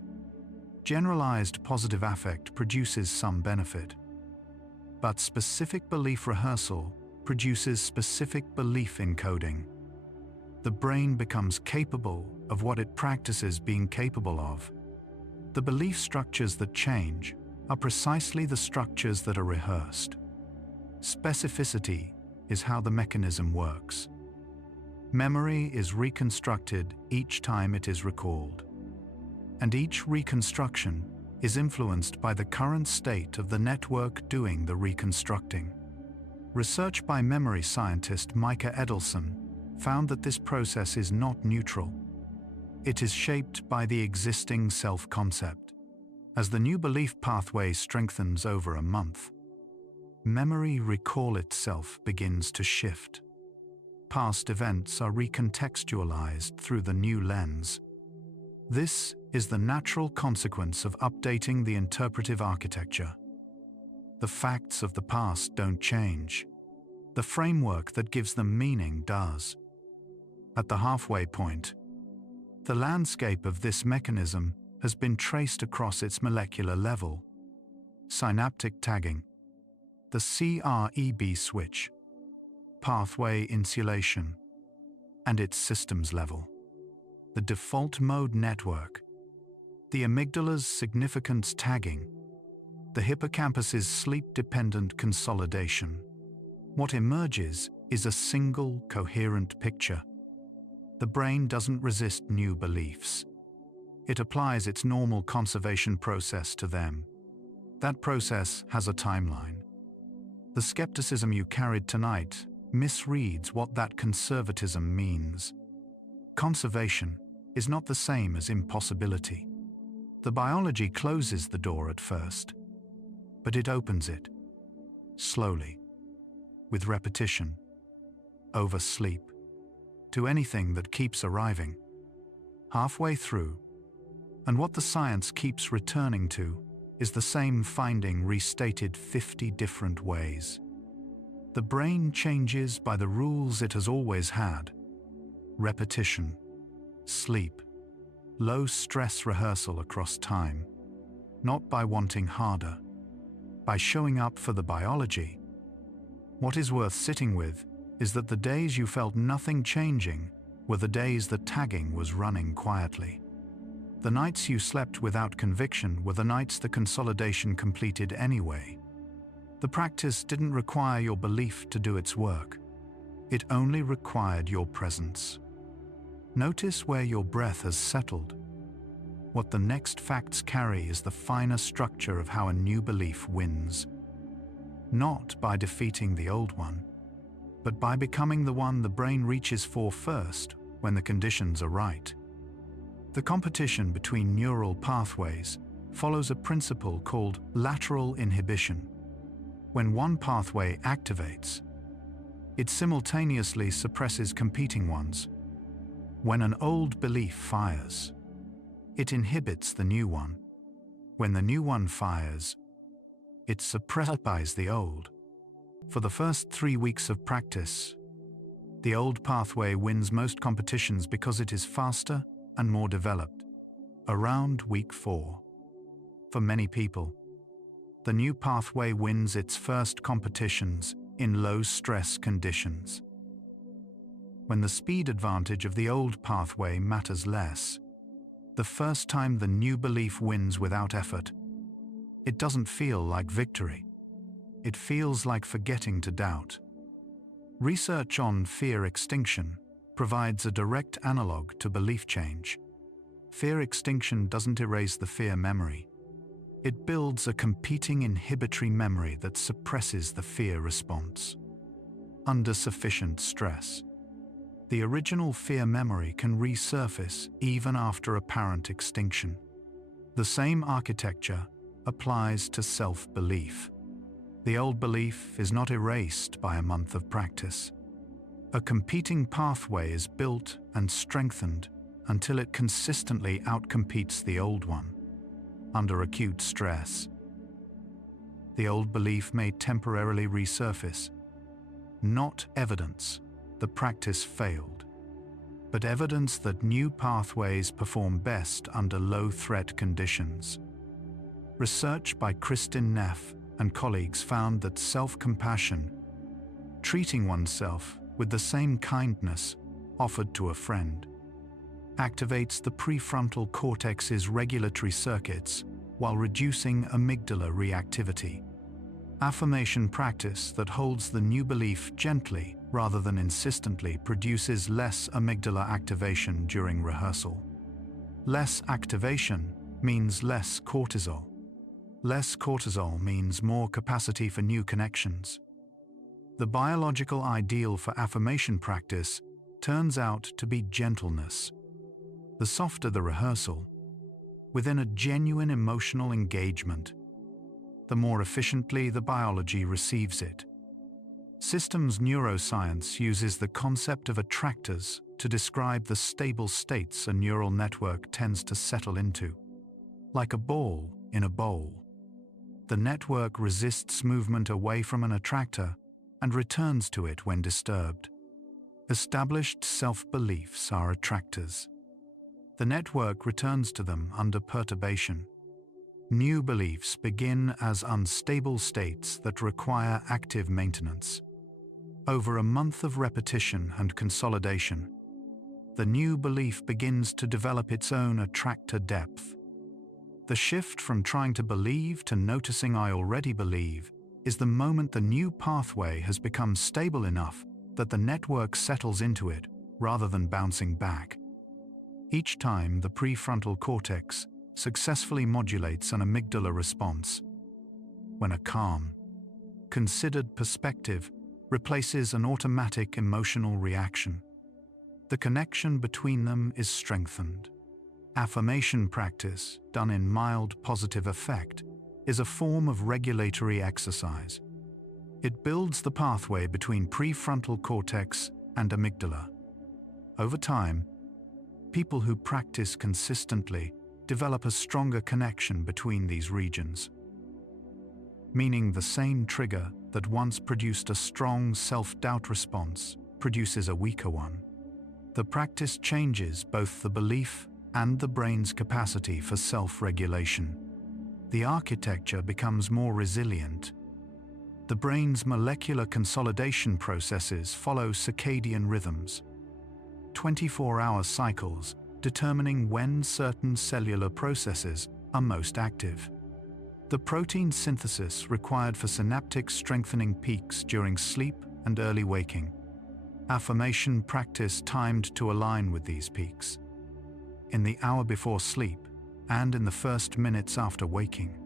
Generalized positive affect produces some benefit, but specific belief rehearsal produces specific belief encoding. The brain becomes capable of what it practices being capable of. The belief structures that change are precisely the structures that are rehearsed. Specificity is how the mechanism works. Memory is reconstructed each time it is recalled, and each reconstruction is influenced by the current state of the network doing the reconstructing. Research by memory scientist Micah Edelson found that this process is not neutral. It is shaped by the existing self-concept. As the new belief pathway strengthens over a month, memory recall itself begins to shift. Past events are recontextualized through the new lens. This is the natural consequence of updating the interpretive architecture. The facts of the past don't change. The framework that gives them meaning does. At the halfway point, the landscape of this mechanism has been traced across its molecular level. Synaptic tagging, the CREB switch, pathway insulation, and its systems level. The default mode network, the amygdala's significance tagging, the hippocampus's sleep-dependent consolidation. What emerges is a single, coherent picture. The brain doesn't resist new beliefs. It applies its normal conservation process to them. That process has a timeline. The skepticism you carried tonight misreads what that conservatism means. Conservation is not the same as impossibility. The biology closes the door at first, but it opens it, slowly, with repetition, over sleep, to anything that keeps arriving. Halfway through, and what the science keeps returning to is the same finding restated 50 different ways. The brain changes by the rules it has always had: repetition, sleep, low stress rehearsal across time, not by wanting harder, by showing up for the biology. What is worth sitting with is that the days you felt nothing changing were the days the tagging was running quietly. The nights you slept without conviction were the nights the consolidation completed anyway. The practice didn't require your belief to do its work. It only required your presence. Notice where your breath has settled. What the next facts carry is the finer structure of how a new belief wins. Not by defeating the old one, but by becoming the one the brain reaches for first when the conditions are right. The competition between neural pathways follows a principle called lateral inhibition. When one pathway activates, it simultaneously suppresses competing ones. When an old belief fires, it inhibits the new one. When the new one fires, it suppresses the old. For the first 3 weeks of practice, the old pathway wins most competitions because it is faster and more developed. Around week 4, for many people, the new pathway wins its first competitions in low-stress conditions. When the speed advantage of the old pathway matters less, the first time the new belief wins without effort, it doesn't feel like victory. It feels like forgetting to doubt. Research on fear extinction provides a direct analog to belief change. Fear extinction doesn't erase the fear memory. It builds a competing inhibitory memory that suppresses the fear response. Under sufficient stress, the original fear memory can resurface even after apparent extinction. The same architecture applies to self-belief. The old belief is not erased by a month of practice. A competing pathway is built and strengthened until it consistently outcompetes the old one. Under acute stress, the old belief may temporarily resurface. Not evidence the practice failed, but evidence that new pathways perform best under low-threat conditions. Research by Kristin Neff and colleagues found that self-compassion, treating oneself with the same kindness offered to a friend, activates the prefrontal cortex's regulatory circuits while reducing amygdala reactivity. Affirmation practice that holds the new belief gently rather than insistently produces less amygdala activation during rehearsal. Less activation means less cortisol. Less cortisol means more capacity for new connections. The biological ideal for affirmation practice turns out to be gentleness. The softer the rehearsal, within a genuine emotional engagement, the more efficiently the biology receives it. Systems neuroscience uses the concept of attractors to describe the stable states a neural network tends to settle into. Like a ball in a bowl, the network resists movement away from an attractor and returns to it when disturbed. Established self-beliefs are attractors. The network returns to them under perturbation. New beliefs begin as unstable states that require active maintenance. Over a month of repetition and consolidation, the new belief begins to develop its own attractor depth. The shift from trying to believe to noticing I already believe is the moment the new pathway has become stable enough that the network settles into it rather than bouncing back. Each time the prefrontal cortex successfully modulates an amygdala response, when a calm, considered perspective replaces an automatic emotional reaction, the connection between them is strengthened. Affirmation practice, done in mild positive effect, is a form of regulatory exercise. It builds the pathway between prefrontal cortex and amygdala. Over time, people who practice consistently develop a stronger connection between these regions, meaning the same trigger that once produced a strong self-doubt response produces a weaker one. The practice changes both the belief and the brain's capacity for self-regulation. The architecture becomes more resilient. The brain's molecular consolidation processes follow circadian rhythms, 24-hour cycles determining when certain cellular processes are most active. The protein synthesis required for synaptic strengthening peaks during sleep and early waking. Affirmation practice timed to align with these peaks, in the hour before sleep and in the first minutes after waking,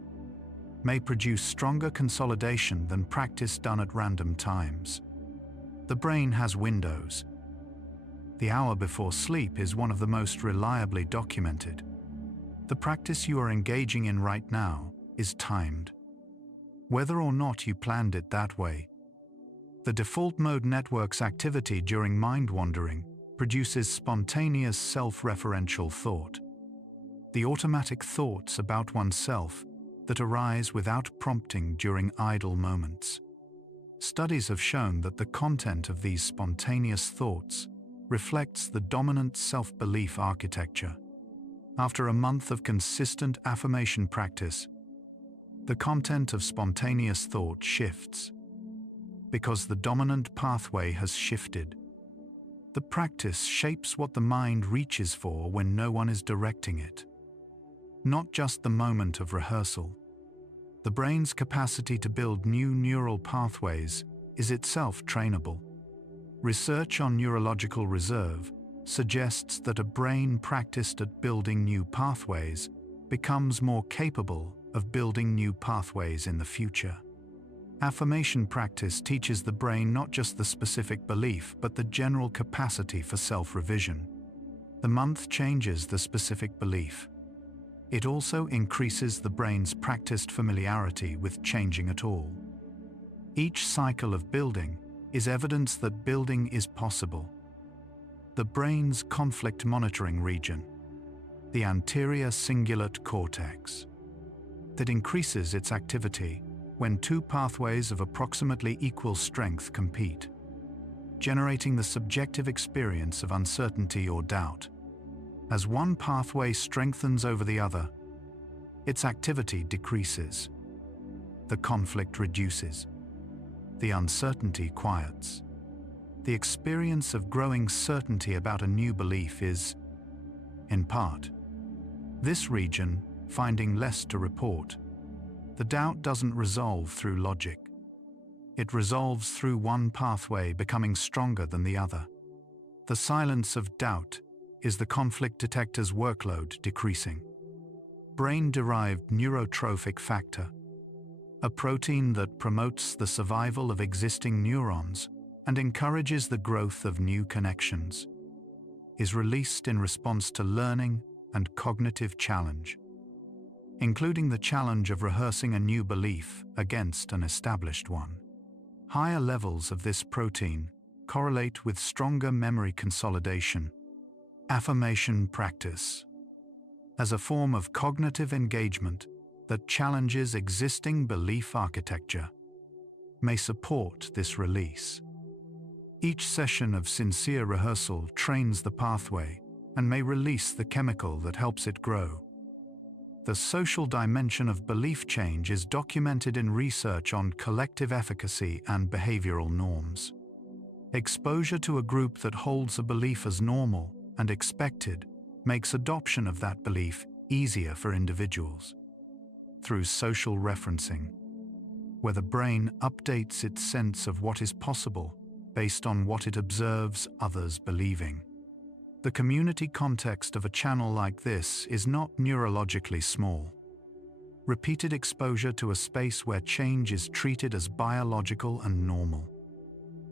may produce stronger consolidation than practice done at random times. The brain has windows. The hour before sleep is one of the most reliably documented. The practice you are engaging in right now is timed, whether or not you planned it that way. The default mode network's activity during mind wandering produces spontaneous self-referential thought. The automatic thoughts about oneself that arise without prompting during idle moments. Studies have shown that the content of these spontaneous thoughts reflects the dominant self-belief architecture. After a month of consistent affirmation practice, the content of spontaneous thought shifts, because the dominant pathway has shifted. The practice shapes what the mind reaches for when no one is directing it. Not just the moment of rehearsal. The brain's capacity to build new neural pathways is itself trainable. Research on neurological reserve suggests that a brain practiced at building new pathways becomes more capable of building new pathways in the future. Affirmation practice teaches the brain not just the specific belief, but the general capacity for self-revision. The month changes the specific belief. It also increases the brain's practiced familiarity with changing at all. Each cycle of building is evidence that building is possible. The brain's conflict monitoring region, the anterior cingulate cortex, that increases its activity when two pathways of approximately equal strength compete, generating the subjective experience of uncertainty or doubt. As one pathway strengthens over the other, its activity decreases. The conflict reduces. The uncertainty quiets. The experience of growing certainty about a new belief is, in part, this region finding less to report. The doubt doesn't resolve through logic. It resolves through one pathway becoming stronger than the other. The silence of doubt is the conflict detector's workload decreasing. Brain-derived neurotrophic factor, a protein that promotes the survival of existing neurons and encourages the growth of new connections, is released in response to learning and cognitive challenge. including the challenge of rehearsing a new belief against an established one. Higher levels of this protein correlate with stronger memory consolidation. Affirmation practice, as a form of cognitive engagement that challenges existing belief architecture, may support this release. Each session of sincere rehearsal trains the pathway and may release the chemical that helps it grow. The social dimension of belief change is documented in research on collective efficacy and behavioral norms. Exposure to a group that holds a belief as normal and expected makes adoption of that belief easier for individuals. Through social referencing, where the brain updates its sense of what is possible based on what it observes others believing. The community context of a channel like this is not neurologically small. Repeated exposure to a space where change is treated as biological and normal,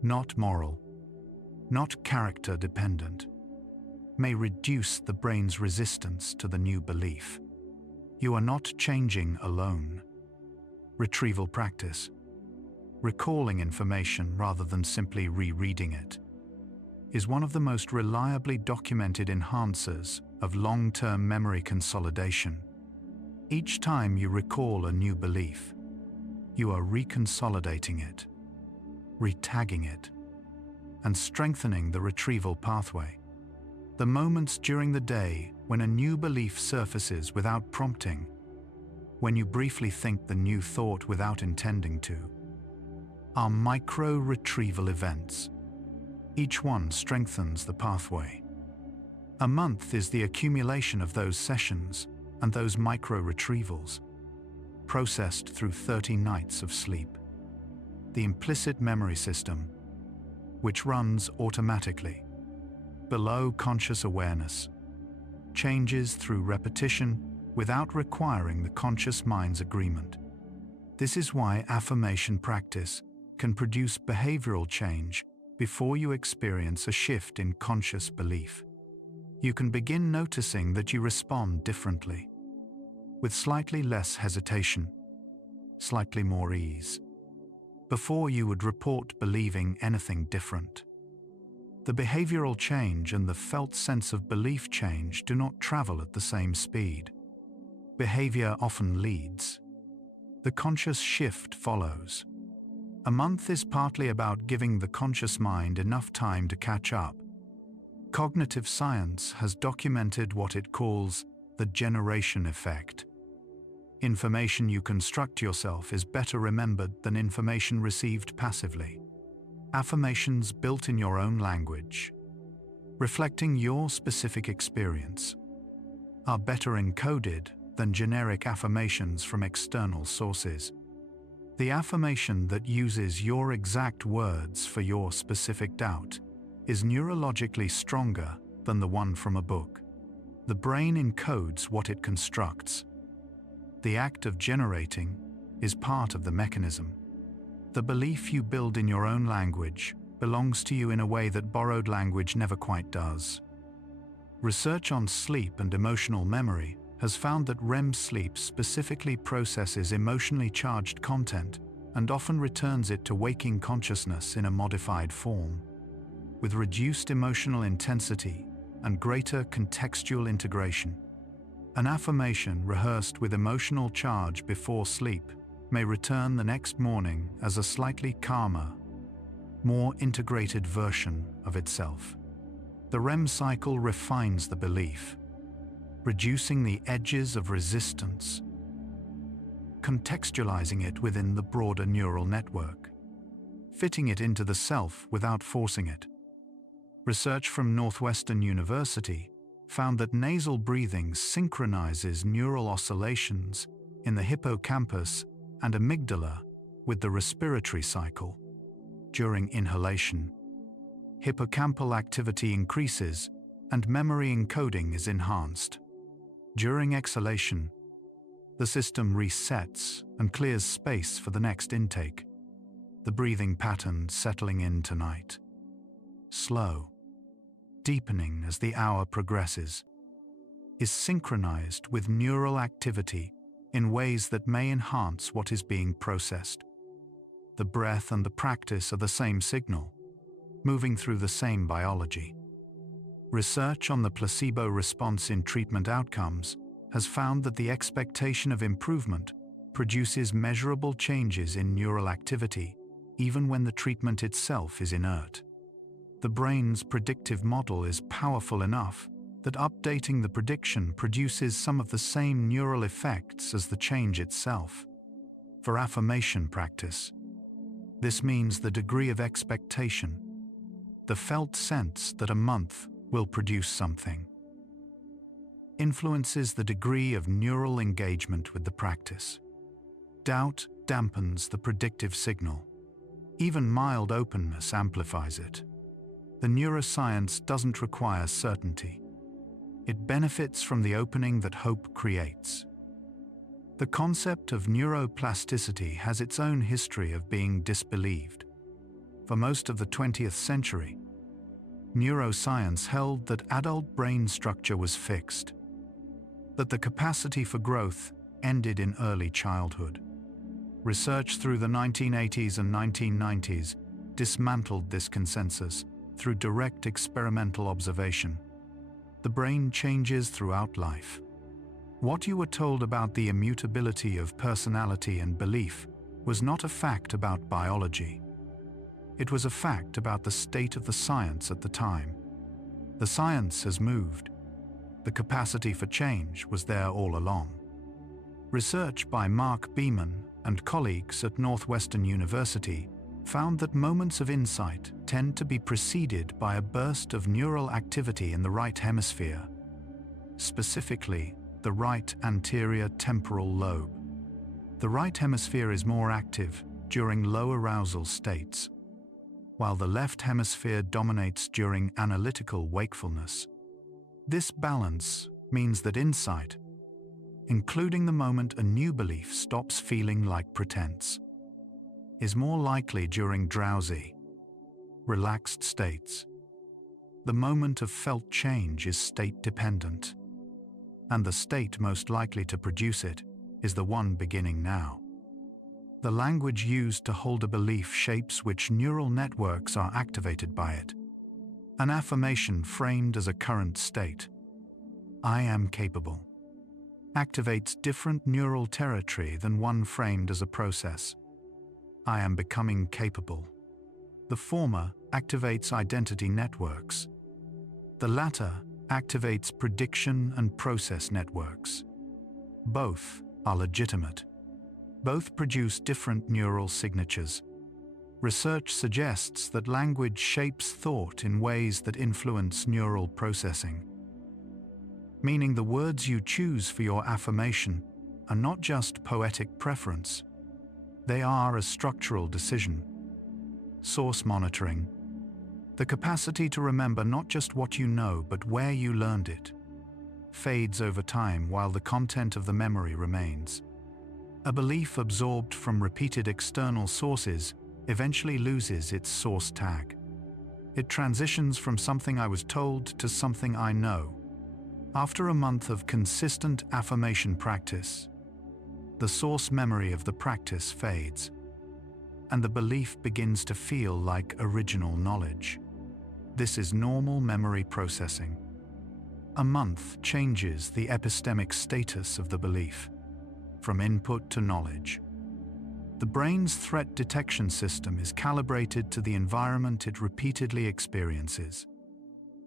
not moral, not character dependent, may reduce the brain's resistance to the new belief. You are not changing alone. Retrieval practice, recalling information rather than simply rereading it, is one of the most reliably documented enhancers of long-term memory consolidation. Each time you recall a new belief, you are reconsolidating it, retagging it, and strengthening the retrieval pathway. The moments during the day when a new belief surfaces without prompting, when you briefly think the new thought without intending to, are micro-retrieval events. Each one strengthens the pathway. A month is the accumulation of those sessions and those micro-retrievals, processed through 30 nights of sleep. The implicit memory system, which runs automatically, below conscious awareness, changes through repetition without requiring the conscious mind's agreement. This is why affirmation practice can produce behavioral change before you experience a shift in conscious belief. You can begin noticing that you respond differently, with slightly less hesitation, slightly more ease, before you would report believing anything different. The behavioral change and the felt sense of belief change do not travel at the same speed. Behavior often leads. The conscious shift follows. A month is partly about giving the conscious mind enough time to catch up. Cognitive science has documented what it calls the generation effect. Information you construct yourself is better remembered than information received passively. Affirmations built in your own language, reflecting your specific experience, are better encoded than generic affirmations from external sources. The affirmation that uses your exact words for your specific doubt is neurologically stronger than the one from a book. The brain encodes what it constructs. The act of generating is part of the mechanism. The belief you build in your own language belongs to you in a way that borrowed language never quite does. Research on sleep and emotional memory has found that REM sleep specifically processes emotionally charged content and often returns it to waking consciousness in a modified form, with reduced emotional intensity and greater contextual integration. An affirmation rehearsed with emotional charge before sleep may return the next morning as a slightly calmer, more integrated version of itself. The REM cycle refines the belief, reducing the edges of resistance, contextualizing it within the broader neural network, fitting it into the self without forcing it. Research from Northwestern University found that nasal breathing synchronizes neural oscillations in the hippocampus and amygdala with the respiratory cycle. During inhalation, hippocampal activity increases and memory encoding is enhanced. During exhalation, the system resets and clears space for the next intake. The breathing pattern settling in tonight, slow, deepening as the hour progresses, is synchronized with neural activity in ways that may enhance what is being processed. The breath and the practice are the same signal, moving through the same biology. Research on the placebo response in treatment outcomes has found that the expectation of improvement produces measurable changes in neural activity, even when the treatment itself is inert. The brain's predictive model is powerful enough that updating the prediction produces some of the same neural effects as the change itself. For affirmation practice, this means the degree of expectation, the felt sense that a month will produce something, influences the degree of neural engagement with the practice. Doubt dampens the predictive signal. Even mild openness amplifies it. The neuroscience doesn't require certainty. It benefits from the opening that hope creates. The concept of neuroplasticity has its own history of being disbelieved. For most of the 20th century, neuroscience held that adult brain structure was fixed, that the capacity for growth ended in early childhood. Research through the 1980s and 1990s dismantled this consensus through direct experimental observation. The brain changes throughout life. What you were told about the immutability of personality and belief was not a fact about biology. It was a fact about the state of the science at the time. The science has moved. The capacity for change was there all along. Research by Mark Beeman and colleagues at Northwestern University found that moments of insight tend to be preceded by a burst of neural activity in the right hemisphere, specifically the right anterior temporal lobe. The right hemisphere is more active during low arousal states, while the left hemisphere dominates during analytical wakefulness. This balance means that insight, including the moment a new belief stops feeling like pretense, is more likely during drowsy, relaxed states. The moment of felt change is state-dependent, and the state most likely to produce it is the one beginning now. The language used to hold a belief shapes which neural networks are activated by it. An affirmation framed as a current state, "I am capable," activates different neural territory than one framed as a process, "I am becoming capable." The former activates identity networks. The latter activates prediction and process networks. Both are legitimate. Both produce different neural signatures. Research suggests that language shapes thought in ways that influence neural processing, meaning the words you choose for your affirmation are not just poetic preference. They are a structural decision. Source monitoring. The capacity to remember not just what you know, but where you learned it, fades over time while the content of the memory remains. A belief absorbed from repeated external sources eventually loses its source tag. It transitions from something I was told to something I know. After a month of consistent affirmation practice, the source memory of the practice fades, and the belief begins to feel like original knowledge. This is normal memory processing. A month changes the epistemic status of the belief, from input to knowledge. The brain's threat detection system is calibrated to the environment it repeatedly experiences.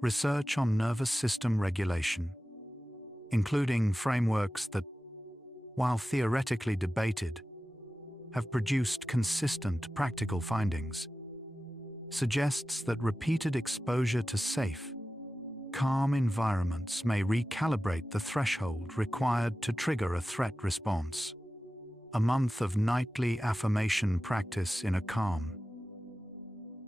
Research on nervous system regulation, including frameworks that, while theoretically debated, have produced consistent practical findings, suggests that repeated exposure to safe, calm environments may recalibrate the threshold required to trigger a threat response. A month of nightly affirmation practice in a calm,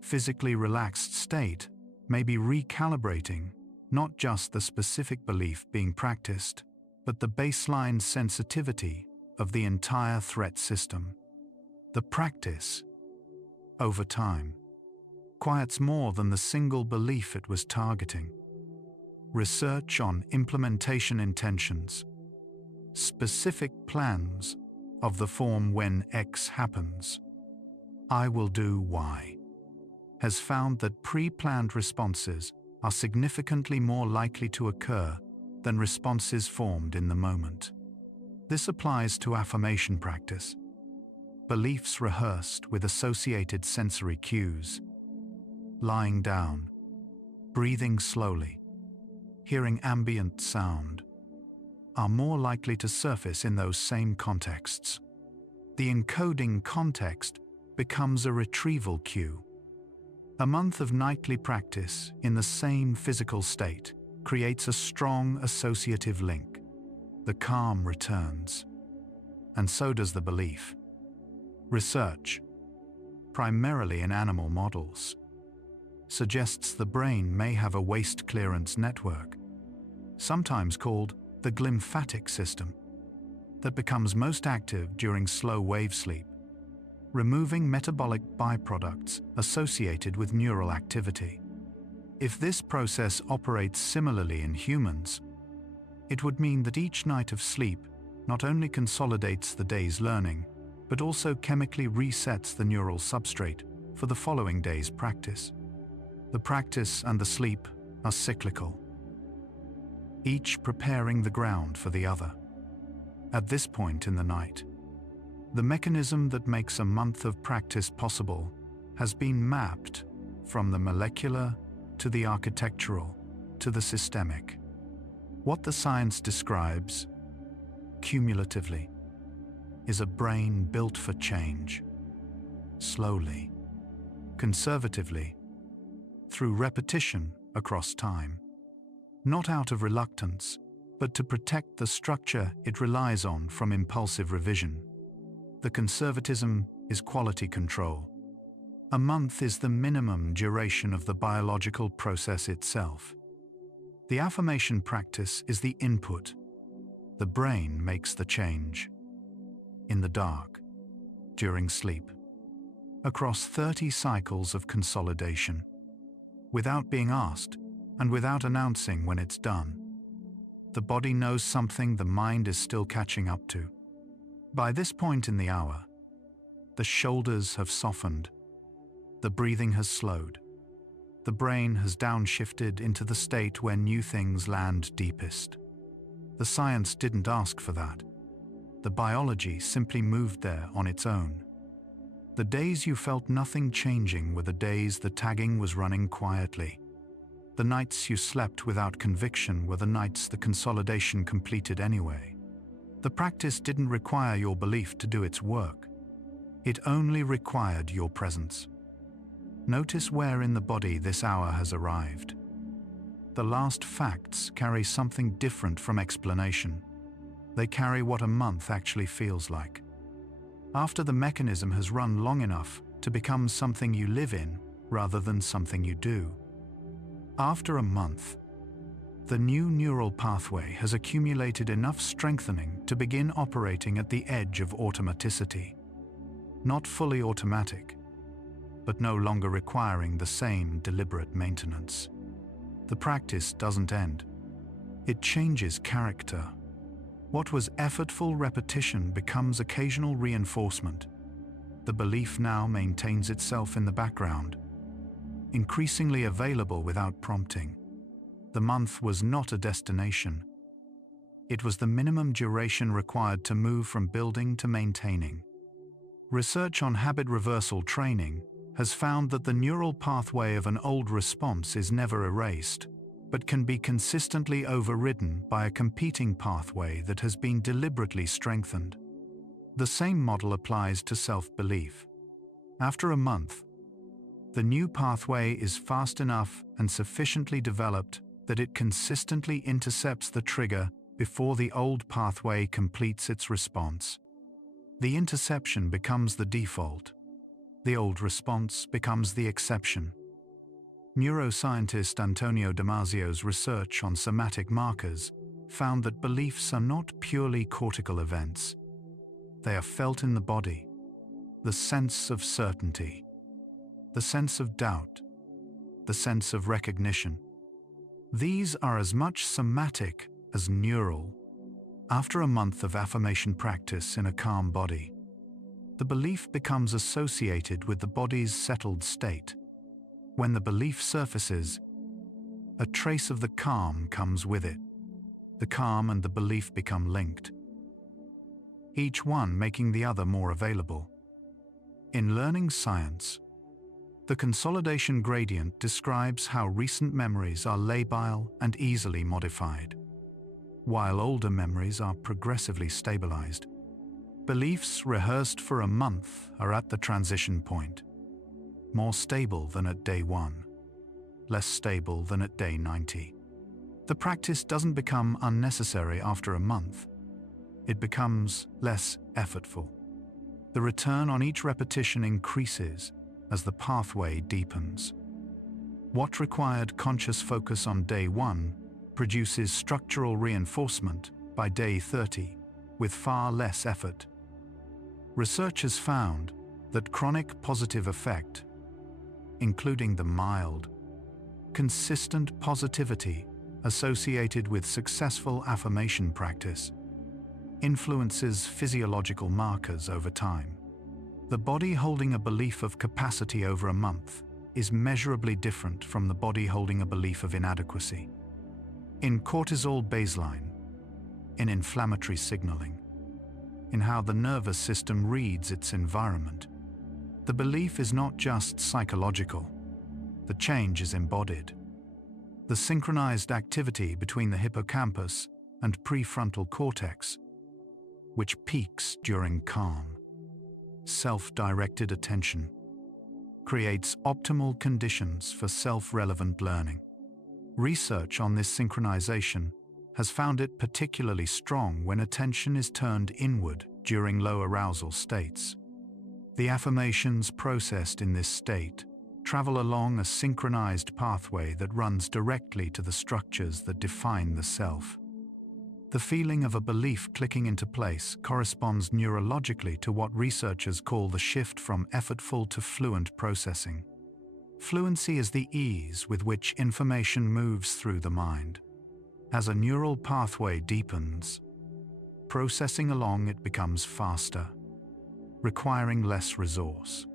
physically relaxed state may be recalibrating not just the specific belief being practiced, but the baseline sensitivity of the entire threat system. The practice, over time, quiets more than the single belief it was targeting. Research on implementation intentions. specific plans of the form when X happens, I will do Y, has found that pre-planned responses are significantly more likely to occur than responses formed in the moment. This applies to affirmation practice. Beliefs rehearsed with associated sensory cues, lying down, breathing slowly, hearing ambient sound, are more likely to surface in those same contexts. The encoding context becomes a retrieval cue. A month of nightly practice in the same physical state creates a strong associative link. The calm returns, and so does the belief. Research, primarily in animal models, suggests the brain may have a waste clearance network, sometimes called the glymphatic system, that becomes most active during slow wave sleep, removing metabolic byproducts associated with neural activity. If this process operates similarly in humans, it would mean that each night of sleep not only consolidates the day's learning, but also chemically resets the neural substrate for the following day's practice. The practice and the sleep are cyclical, each preparing the ground for the other. At this point in the night, the mechanism that makes a month of practice possible has been mapped from the molecular to the architectural to the systemic. What the science describes, cumulatively, is a brain built for change, slowly, conservatively, through repetition across time, not out of reluctance, but to protect the structure it relies on from impulsive revision. The conservatism is quality control. A month is the minimum duration of the biological process itself. The affirmation practice is the input. The brain makes the change. In the dark, during sleep, across 30 cycles of consolidation, without being asked and without announcing when it's done. The body knows something the mind is still catching up to. By this point in the hour, the shoulders have softened, the breathing has slowed, the brain has downshifted into the state where new things land deepest. The science didn't ask for that. The biology simply moved there on its own. The days you felt nothing changing were the days the tagging was running quietly. The nights you slept without conviction were the nights the consolidation completed anyway. The practice didn't require your belief to do its work. It only required your presence. Notice where in the body this hour has arrived. The last facts carry something different from explanation. They carry what a month actually feels like. After the mechanism has run long enough to become something you live in rather than something you do. After a month, the new neural pathway has accumulated enough strengthening to begin operating at the edge of automaticity. Not fully automatic, but no longer requiring the same deliberate maintenance. The practice doesn't end. It changes character. What was effortful repetition becomes occasional reinforcement. The belief now maintains itself in the background, increasingly available without prompting. The month was not a destination. It was the minimum duration required to move from building to maintaining. Research on habit reversal training has found that the neural pathway of an old response is never erased, but can be consistently overridden by a competing pathway that has been deliberately strengthened. The same model applies to self-belief. After a month, the new pathway is fast enough and sufficiently developed that it consistently intercepts the trigger before the old pathway completes its response. The interception becomes the default. The old response becomes the exception. Neuroscientist Antonio Damasio's research on somatic markers found that beliefs are not purely cortical events. They are felt in the body. The sense of certainty, the sense of doubt, the sense of recognition. These are as much somatic as neural. After a month of affirmation practice in a calm body, the belief becomes associated with the body's settled state. When the belief surfaces, a trace of the calm comes with it. The calm and the belief become linked, each one making the other more available. In learning science, the consolidation gradient describes how recent memories are labile and easily modified, while older memories are progressively stabilized. Beliefs rehearsed for a month are at the transition point, more stable than at day 1, less stable than at day 90. The practice doesn't become unnecessary after a month. It becomes less effortful. The return on each repetition increases as the pathway deepens. What required conscious focus on day 1 produces structural reinforcement by day 30 with far less effort. Research has found that chronic positive effect, including the mild, consistent positivity associated with successful affirmation practice, influences physiological markers over time. The body holding a belief of capacity over a month is measurably different from the body holding a belief of inadequacy. In cortisol baseline, in inflammatory signaling, in how the nervous system reads its environment, the belief is not just psychological. The change is embodied. The synchronized activity between the hippocampus and prefrontal cortex, which peaks during calm, self-directed attention, creates optimal conditions for self-relevant learning. Research on this synchronization has found it particularly strong when attention is turned inward during low arousal states. The affirmations processed in this state travel along a synchronized pathway that runs directly to the structures that define the self. The feeling of a belief clicking into place corresponds neurologically to what researchers call the shift from effortful to fluent processing. Fluency is the ease with which information moves through the mind. As a neural pathway deepens, processing along it becomes faster, requiring less resource,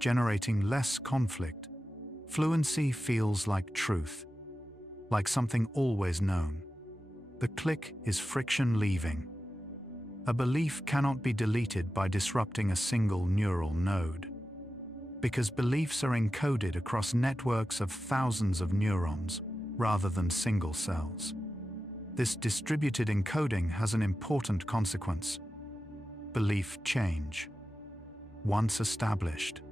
generating less conflict. Fluency feels like truth, like something always known. The click is friction leaving. A belief cannot be deleted by disrupting a single neural node, because beliefs are encoded across networks of thousands of neurons rather than single cells. This distributed encoding has an important consequence. Belief change, once established,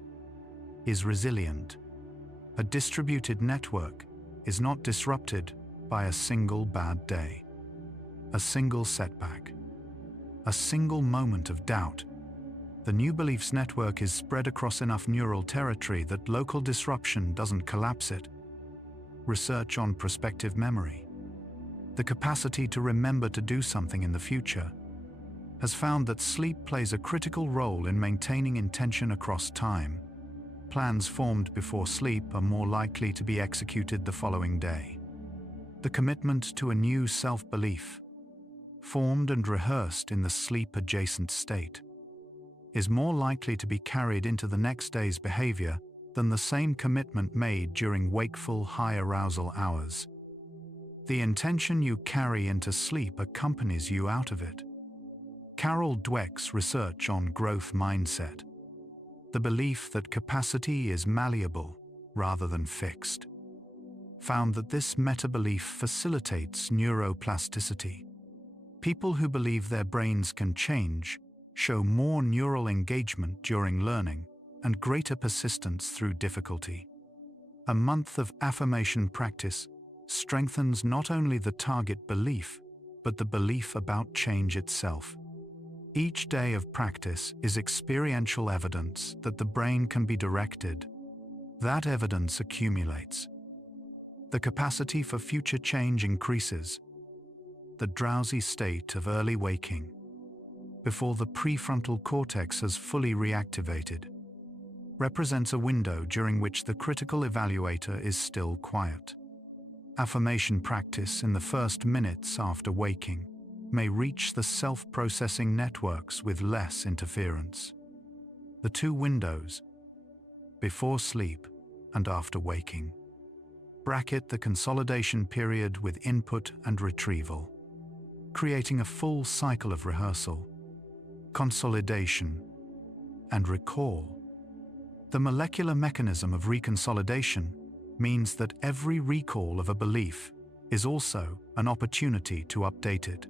is resilient. A distributed network is not disrupted by a single bad day, a single setback, a single moment of doubt. The new beliefs network is spread across enough neural territory that local disruption doesn't collapse it. Research on prospective memory, the capacity to remember to do something in the future, has found that sleep plays a critical role in maintaining intention across time. Plans formed before sleep are more likely to be executed the following day. The commitment to a new self-belief, formed and rehearsed in the sleep-adjacent state, is more likely to be carried into the next day's behavior than the same commitment made during wakeful, high-arousal hours. The intention you carry into sleep accompanies you out of it. Carol Dweck's research on growth mindset, the belief that capacity is malleable rather than fixed, found that this meta-belief facilitates neuroplasticity. People who believe their brains can change show more neural engagement during learning and greater persistence through difficulty. A month of affirmation practice strengthens not only the target belief, but the belief about change itself. Each day of practice is experiential evidence that the brain can be directed. That evidence accumulates. The capacity for future change increases. The drowsy state of early waking, before the prefrontal cortex has fully reactivated, represents a window during which the critical evaluator is still quiet. Affirmation practice in the first minutes after waking may reach the self-processing networks with less interference. The two windows, before sleep and after waking, bracket the consolidation period with input and retrieval, creating a full cycle of rehearsal, consolidation, and recall. The molecular mechanism of reconsolidation means that every recall of a belief is also an opportunity to update it.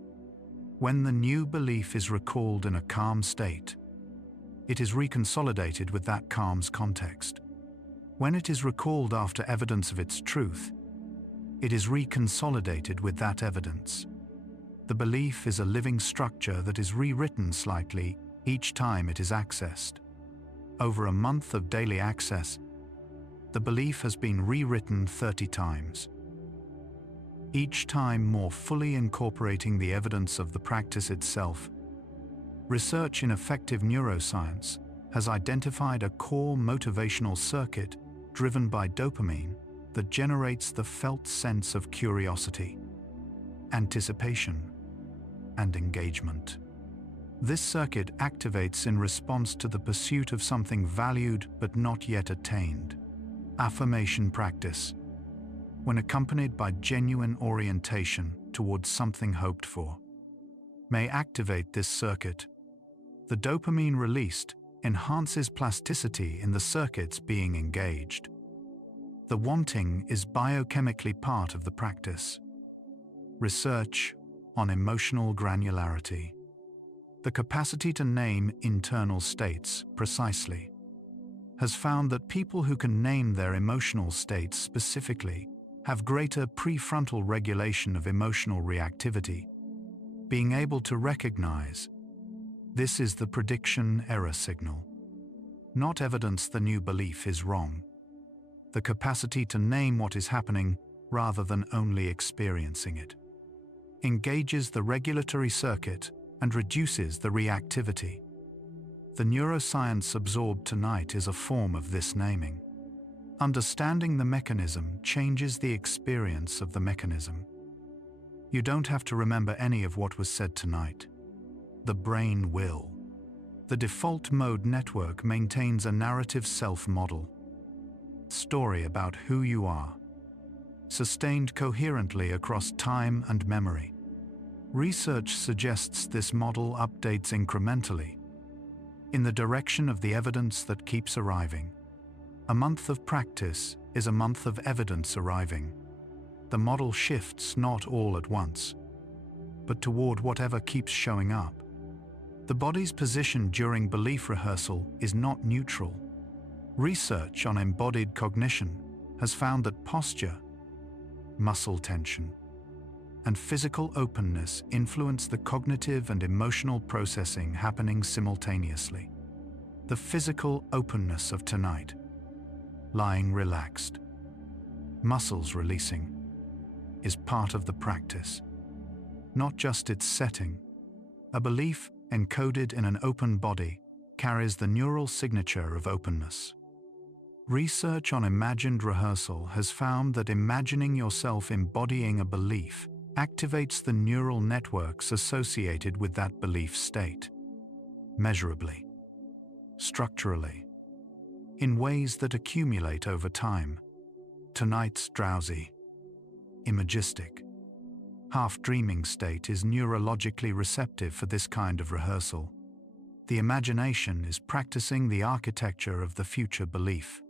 When the new belief is recalled in a calm state, it is reconsolidated with that calm's context. When it is recalled after evidence of its truth, it is reconsolidated with that evidence. The belief is a living structure that is rewritten slightly each time it is accessed. Over a month of daily access, the belief has been rewritten 30 times. Each time more fully incorporating the evidence of the practice itself. Research in effective neuroscience has identified a core motivational circuit driven by dopamine that generates the felt sense of curiosity, anticipation, and engagement. This circuit activates in response to the pursuit of something valued but not yet attained. Affirmation practice, when accompanied by genuine orientation towards something hoped for, may activate this circuit. The dopamine released enhances plasticity in the circuits being engaged. The wanting is biochemically part of the practice. Research on emotional granularity. The capacity to name internal states precisely has found that people who can name their emotional states specifically have greater prefrontal regulation of emotional reactivity. Being able to recognize this is the prediction error signal, not evidence the new belief is wrong. The capacity to name what is happening rather than only experiencing it engages the regulatory circuit and reduces the reactivity. The neuroscience absorbed tonight is a form of this naming. Understanding the mechanism changes the experience of the mechanism. You don't have to remember any of what was said tonight. The brain will. The default mode network maintains a narrative self-model. Story about who you are, sustained coherently across time and memory. Research suggests this model updates incrementally, in the direction of the evidence that keeps arriving. A month of practice is a month of evidence arriving. The model shifts not all at once, but toward whatever keeps showing up. The body's position during belief rehearsal is not neutral. Research on embodied cognition has found that posture, muscle tension, and physical openness influence the cognitive and emotional processing happening simultaneously. The physical openness of tonight, lying relaxed, muscles releasing, is part of the practice, not just its setting. A belief encoded in an open body carries the neural signature of openness. Research on imagined rehearsal has found that imagining yourself embodying a belief activates the neural networks associated with that belief state, measurably, structurally, in ways that accumulate over time. Tonight's drowsy, imagistic, half-dreaming state is neurologically receptive for this kind of rehearsal. The imagination is practicing the architecture of the future belief.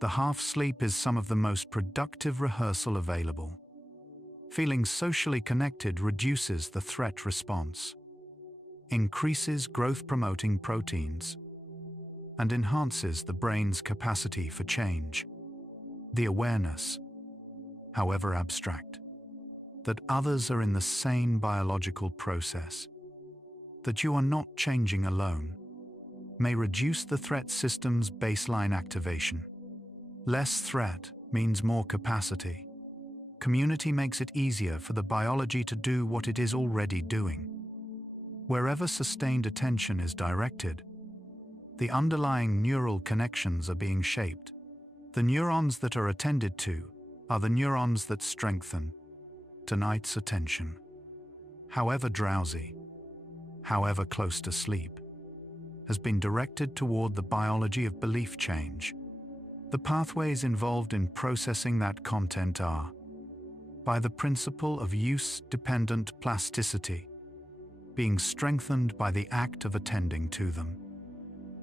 The half-sleep is some of the most productive rehearsal available. Feeling socially connected reduces the threat response, increases growth-promoting proteins, and enhances the brain's capacity for change. The awareness, however abstract, that others are in the same biological process, that you are not changing alone, may reduce the threat system's baseline activation. Less threat means more capacity. Community makes it easier for the biology to do what it is already doing. Wherever sustained attention is directed, the underlying neural connections are being shaped. The neurons that are attended to are the neurons that strengthen tonight's attention. however drowsy, however close to sleep, has been directed toward the biology of belief change. The pathways involved in processing that content are, by the principle of use-dependent plasticity, being strengthened by the act of attending to them.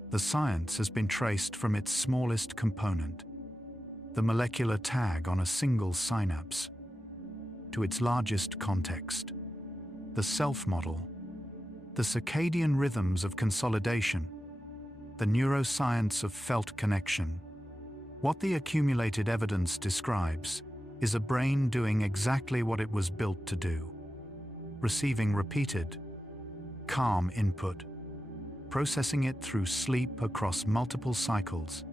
The science has been traced from its smallest component, the molecular tag on a single synapse, to its largest context, the self-model, the circadian rhythms of consolidation, the neuroscience of felt connection. What the accumulated evidence describes is a brain doing exactly what it was built to do, receiving repeated, calm input, processing it through sleep across multiple cycles,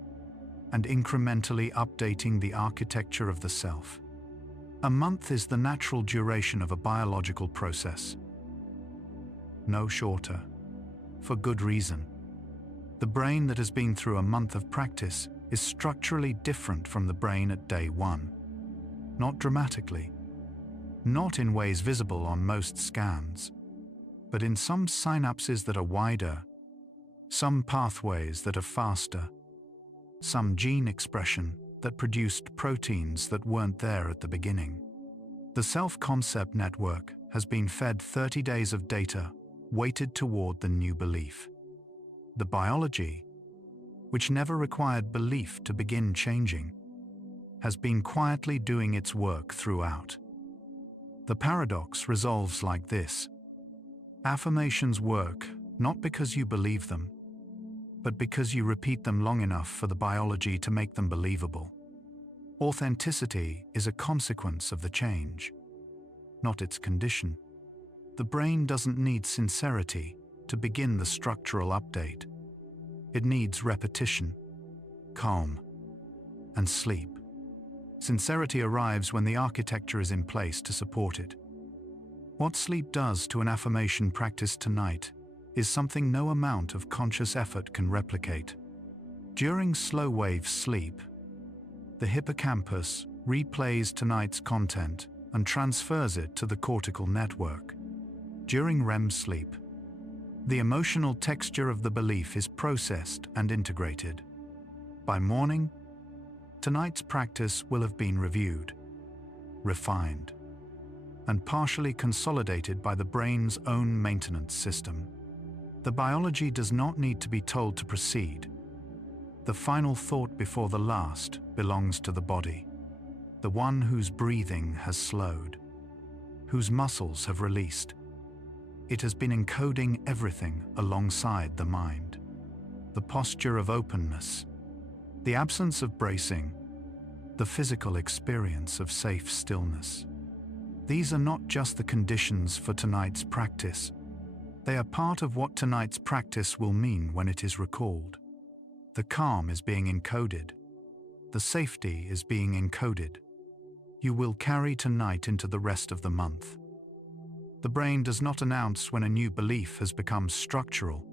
and incrementally updating the architecture of the self. A month is the natural duration of a biological process. No shorter. For good reason. The brain that has been through a month of practice is structurally different from the brain at day one. Not dramatically. Not in ways visible on most scans. But in some synapses that are wider, some pathways that are faster, some gene expression that produced proteins that weren't there at the beginning. The self-concept network has been fed 30 days of data weighted toward the new belief. The biology, which never required belief to begin changing, has been quietly doing its work throughout. The paradox resolves like this. Affirmations work not because you believe them, but because you repeat them long enough for the biology to make them believable. Authenticity is a consequence of the change, not its condition. The brain doesn't need sincerity to begin the structural update. It needs repetition, calm, and sleep. Sincerity arrives when the architecture is in place to support it. What sleep does to an affirmation practice tonight is something no amount of conscious effort can replicate. During slow-wave sleep, the hippocampus replays tonight's content and transfers it to the cortical network. During REM sleep, the emotional texture of the belief is processed and integrated. By morning, tonight's practice will have been reviewed, refined, and partially consolidated by the brain's own maintenance system. The biology does not need to be told to proceed. The final thought before the last belongs to the body, the one whose breathing has slowed, whose muscles have released. It has been encoding everything alongside the mind. The posture of openness, the absence of bracing, the physical experience of safe stillness. These are not just the conditions for tonight's practice. They are part of what tonight's practice will mean when it is recalled. The calm is being encoded. The safety is being encoded. You will carry tonight into the rest of the month. The brain does not announce when a new belief has become structural.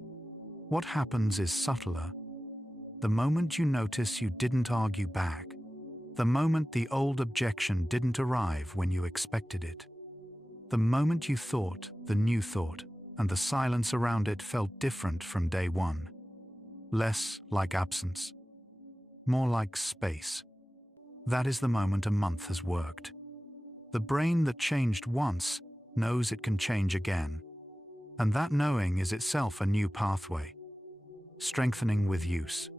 What happens is subtler. The moment you notice you didn't argue back, the moment the old objection didn't arrive when you expected it, the moment you thought the new thought and the silence around it felt different from day one. Less like absence, more like space. That is the moment a month has worked. The brain that changed once knows it can change again, and that knowing is itself a new pathway, strengthening with use.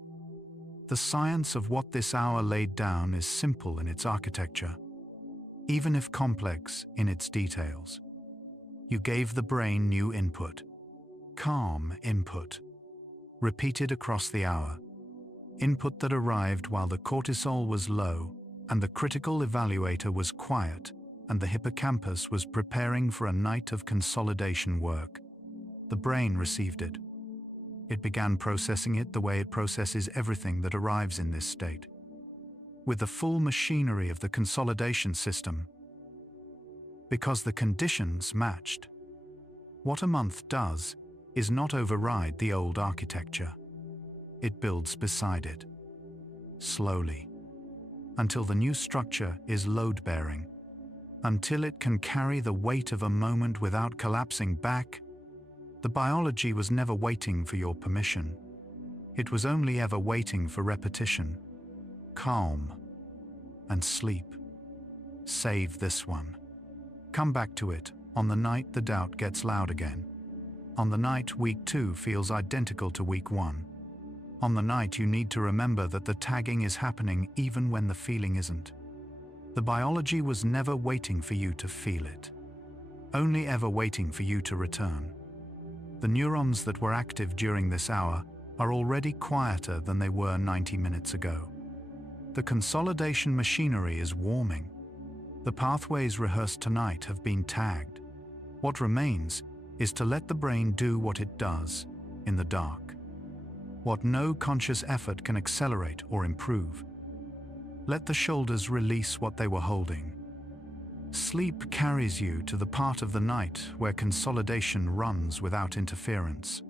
The science of what this hour laid down is simple in its architecture, even if complex in its details. You gave the brain new input, calm input, repeated across the hour, input that arrived while the cortisol was low and the critical evaluator was quiet and the hippocampus was preparing for a night of consolidation work. The brain received it. It began processing it the way it processes everything that arrives in this state, with the full machinery of the consolidation system, because the conditions matched. What a month does is not override the old architecture. It builds beside it, slowly, until the new structure is load-bearing, until it can carry the weight of a moment without collapsing back. The biology was never waiting for your permission. It was only ever waiting for repetition, calm, and sleep. Save this one. Come back to it on the night the doubt gets loud again. On the night week 2 feels identical to week 1. On the night you need to remember that the tagging is happening even when the feeling isn't. The biology was never waiting for you to feel it, only ever waiting for you to return. The neurons that were active during this hour are already quieter than they were 90 minutes ago. The consolidation machinery is warming. The pathways rehearsed tonight have been tagged. What remains is to let the brain do what it does in the dark, what no conscious effort can accelerate or improve. Let the shoulders release what they were holding. Sleep carries you to the part of the night where consolidation runs without interference,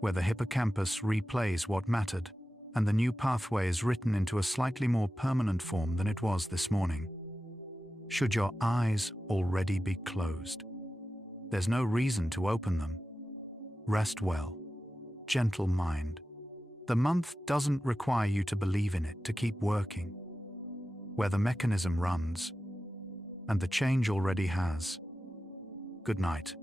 where the hippocampus replays what mattered, and the new pathway is written into a slightly more permanent form than it was this morning. Should your eyes already be closed, there's no reason to open them. Rest well, gentle mind. The month doesn't require you to believe in it to keep working. Where the mechanism runs, and the change already has. Good night.